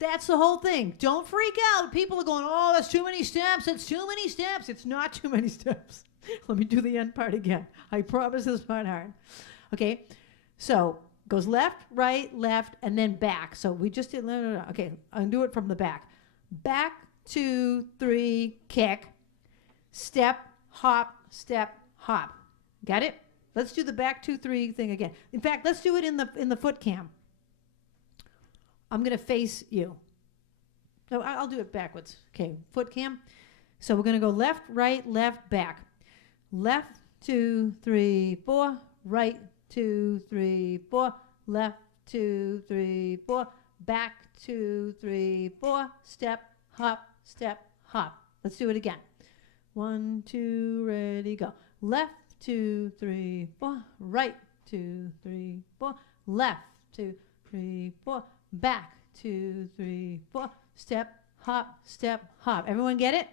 That's the whole thing. Don't freak out. People are going, oh, that's too many steps. It's too many steps. It's not too many steps. Let me do the end part again. I promise this part hard. Okay, so goes left, right, left, and then back. So we just did, no. Okay, I'll do it from the back. Back, 2, 3, kick. Step, hop, step, hop. Got it? Let's do the back 2, 3 thing again. In fact, let's do it in the foot cam. I'm going to face you. No, I'll do it backwards. Okay, foot cam. So we're going to go left, right, left, back. Left, 2, 3, 4. Right, 2, 3, 4. Left, 2, 3, 4. Back, 2, 3, 4. Step, hop, step, hop. Let's do it again. 1, 2, ready, go. Left, 2, 3, 4. Right, 2, 3, 4. Left, 2, 3, 4. Back, 2, 3, 4. Step, hop, step, hop. Everyone get it?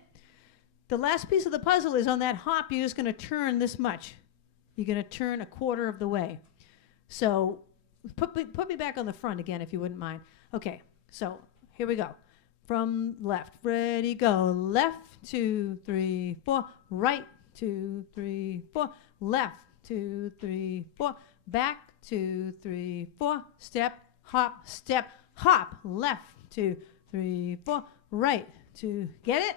The last piece of the puzzle is on that hop, you're just going to turn this much. You're going to turn a quarter of the way. So put me back on the front again, if you wouldn't mind. Okay, so here we go. From left, ready, go. Left, 2, 3, 4. Right, 2, 3, 4. Left, 2, 3, 4. Back, 2, 3, 4. Step, hop, step, hop. Left, 2, 3, 4. Right, 2. Get it?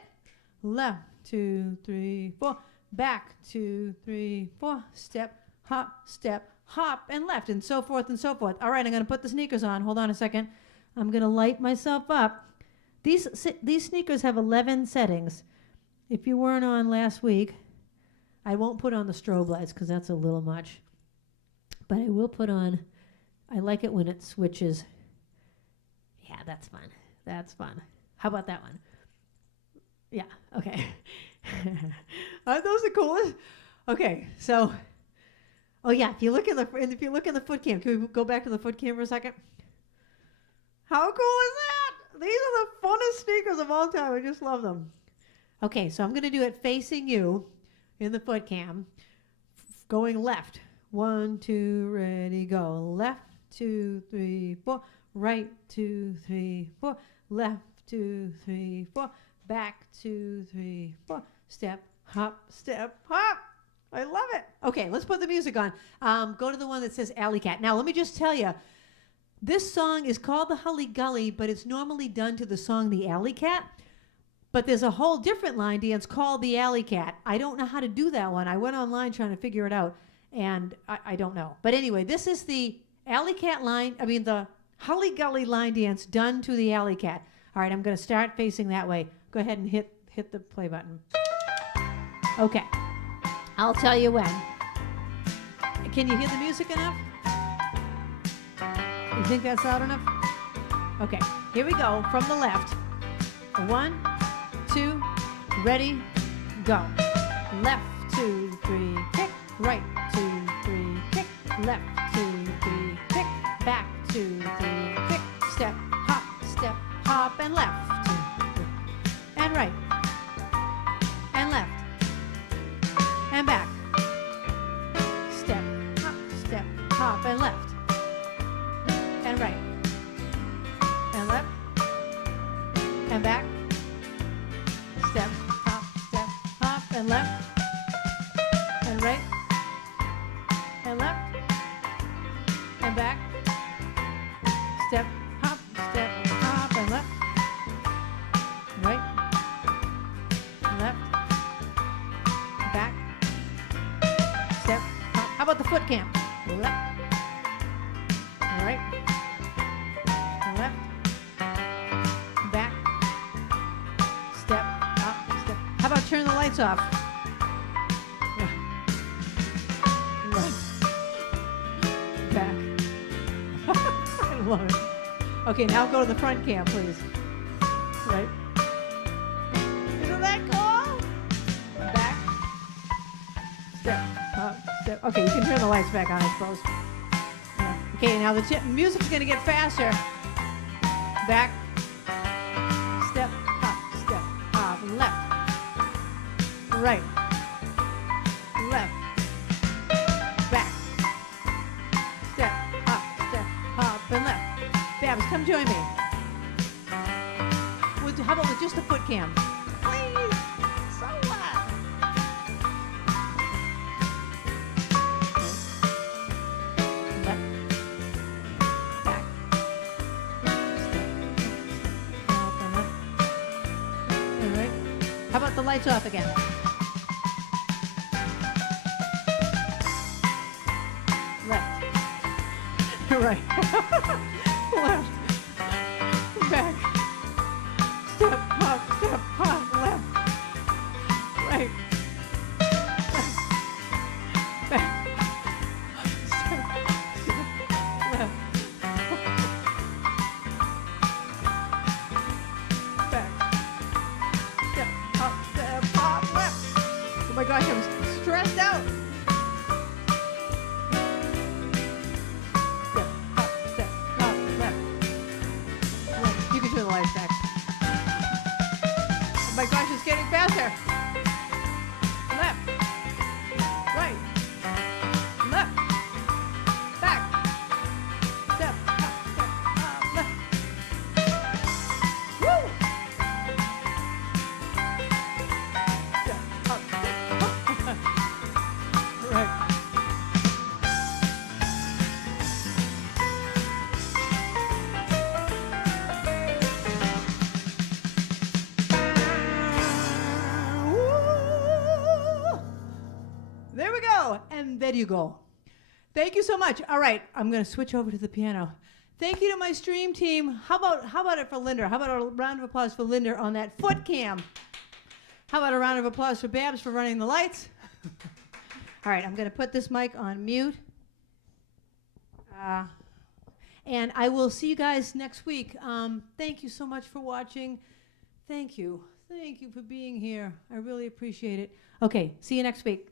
Left, 2, 3, 4. Back, 2, 3, 4. Step, hop, and left, and so forth and so forth. All right, I'm going to put the sneakers on. Hold on a second. I'm going to light myself up. These sneakers have 11 settings. If you weren't on last week, I won't put on the strobe lights because that's a little much. But I will put on, I like it when it switches. Yeah, that's fun. That's fun. How about that one? Yeah, okay. Aren't those the coolest? Okay, so, oh yeah, if you look in the foot cam, can we go back to the foot cam for a second? How cool is that? These are the funnest sneakers of all time. I just love them. Okay, so I'm going to do it facing you in the foot cam, going left. 1, 2, ready, go. Left, 2, 3, 4. Right, 2, 3, 4. Left, 2, 3, 4. Back, 2, 3, 4. Step, hop, step, hop. I love it. Okay, let's put the music on. Go to the one that says Alley Cat. Now, let me just tell you, this song is called the Holly Gully, but it's normally done to the song The Alley Cat. But there's a whole different line dance called The Alley Cat. I don't know how to do that one. I went online trying to figure it out, and I don't know. But anyway, this is the Alley Cat line, the Holly Gully line dance done to The Alley Cat. All right, I'm going to start facing that way. Go ahead and hit the play button. Okay. I'll tell you when. Can you hear the music enough? You think that's loud enough? Okay. Here we go from the left. 1, 2, ready, go. Left, 2, 3, kick. Right, 2, 3, kick. Left, 2, 3, kick. Back, 2, 3, kick. Step, hop, and left. 2, 3. And right. And left. And back. Step, hop, and left. And right. And left. And back. Step, hop, and left. And right. And left. And back. Step, hop, and left. Right. And left. Back. Step, hop. How about the foot camp? Left. Right. And left. Back. Step, hop, step. How about turn the lights off? Right. Back. I love it. Okay, now go to the front cam, please. Right. Isn't that cool? Back. Step, hop, step. Okay, you can turn the lights back on, I suppose. Yeah. Okay, now the music's going to get faster. Back. Step, hop, left. Right. Left. Back. Step, hop, and left. Babs, come join me. How about with just a foot cam? Please. So loud. Left. Back. Step, hop, and left. And right. How about the lights off again? Left. Right. Left. Back. Step, hop, left. Right. Left. Back. Step, left. Back. Step, hop, left. Oh my gosh, I'm stressed out. Step, hop, left. Right. You can turn the lights back. Oh my gosh, it's getting faster. Left. Right. Left. Back. Step, hop, left. Woo! Step, hop. Right. There we go. And there you go. Thank you so much. All right, I'm going to switch over to the piano. Thank you to my stream team. How about it for Linda? How about a round of applause for Linda on that foot cam? How about a round of applause for Babs for running the lights? All right, I'm going to put this mic on mute. And I will see you guys next week. Thank you so much for watching. Thank you. Thank you for being here. I really appreciate it. Okay, see you next week.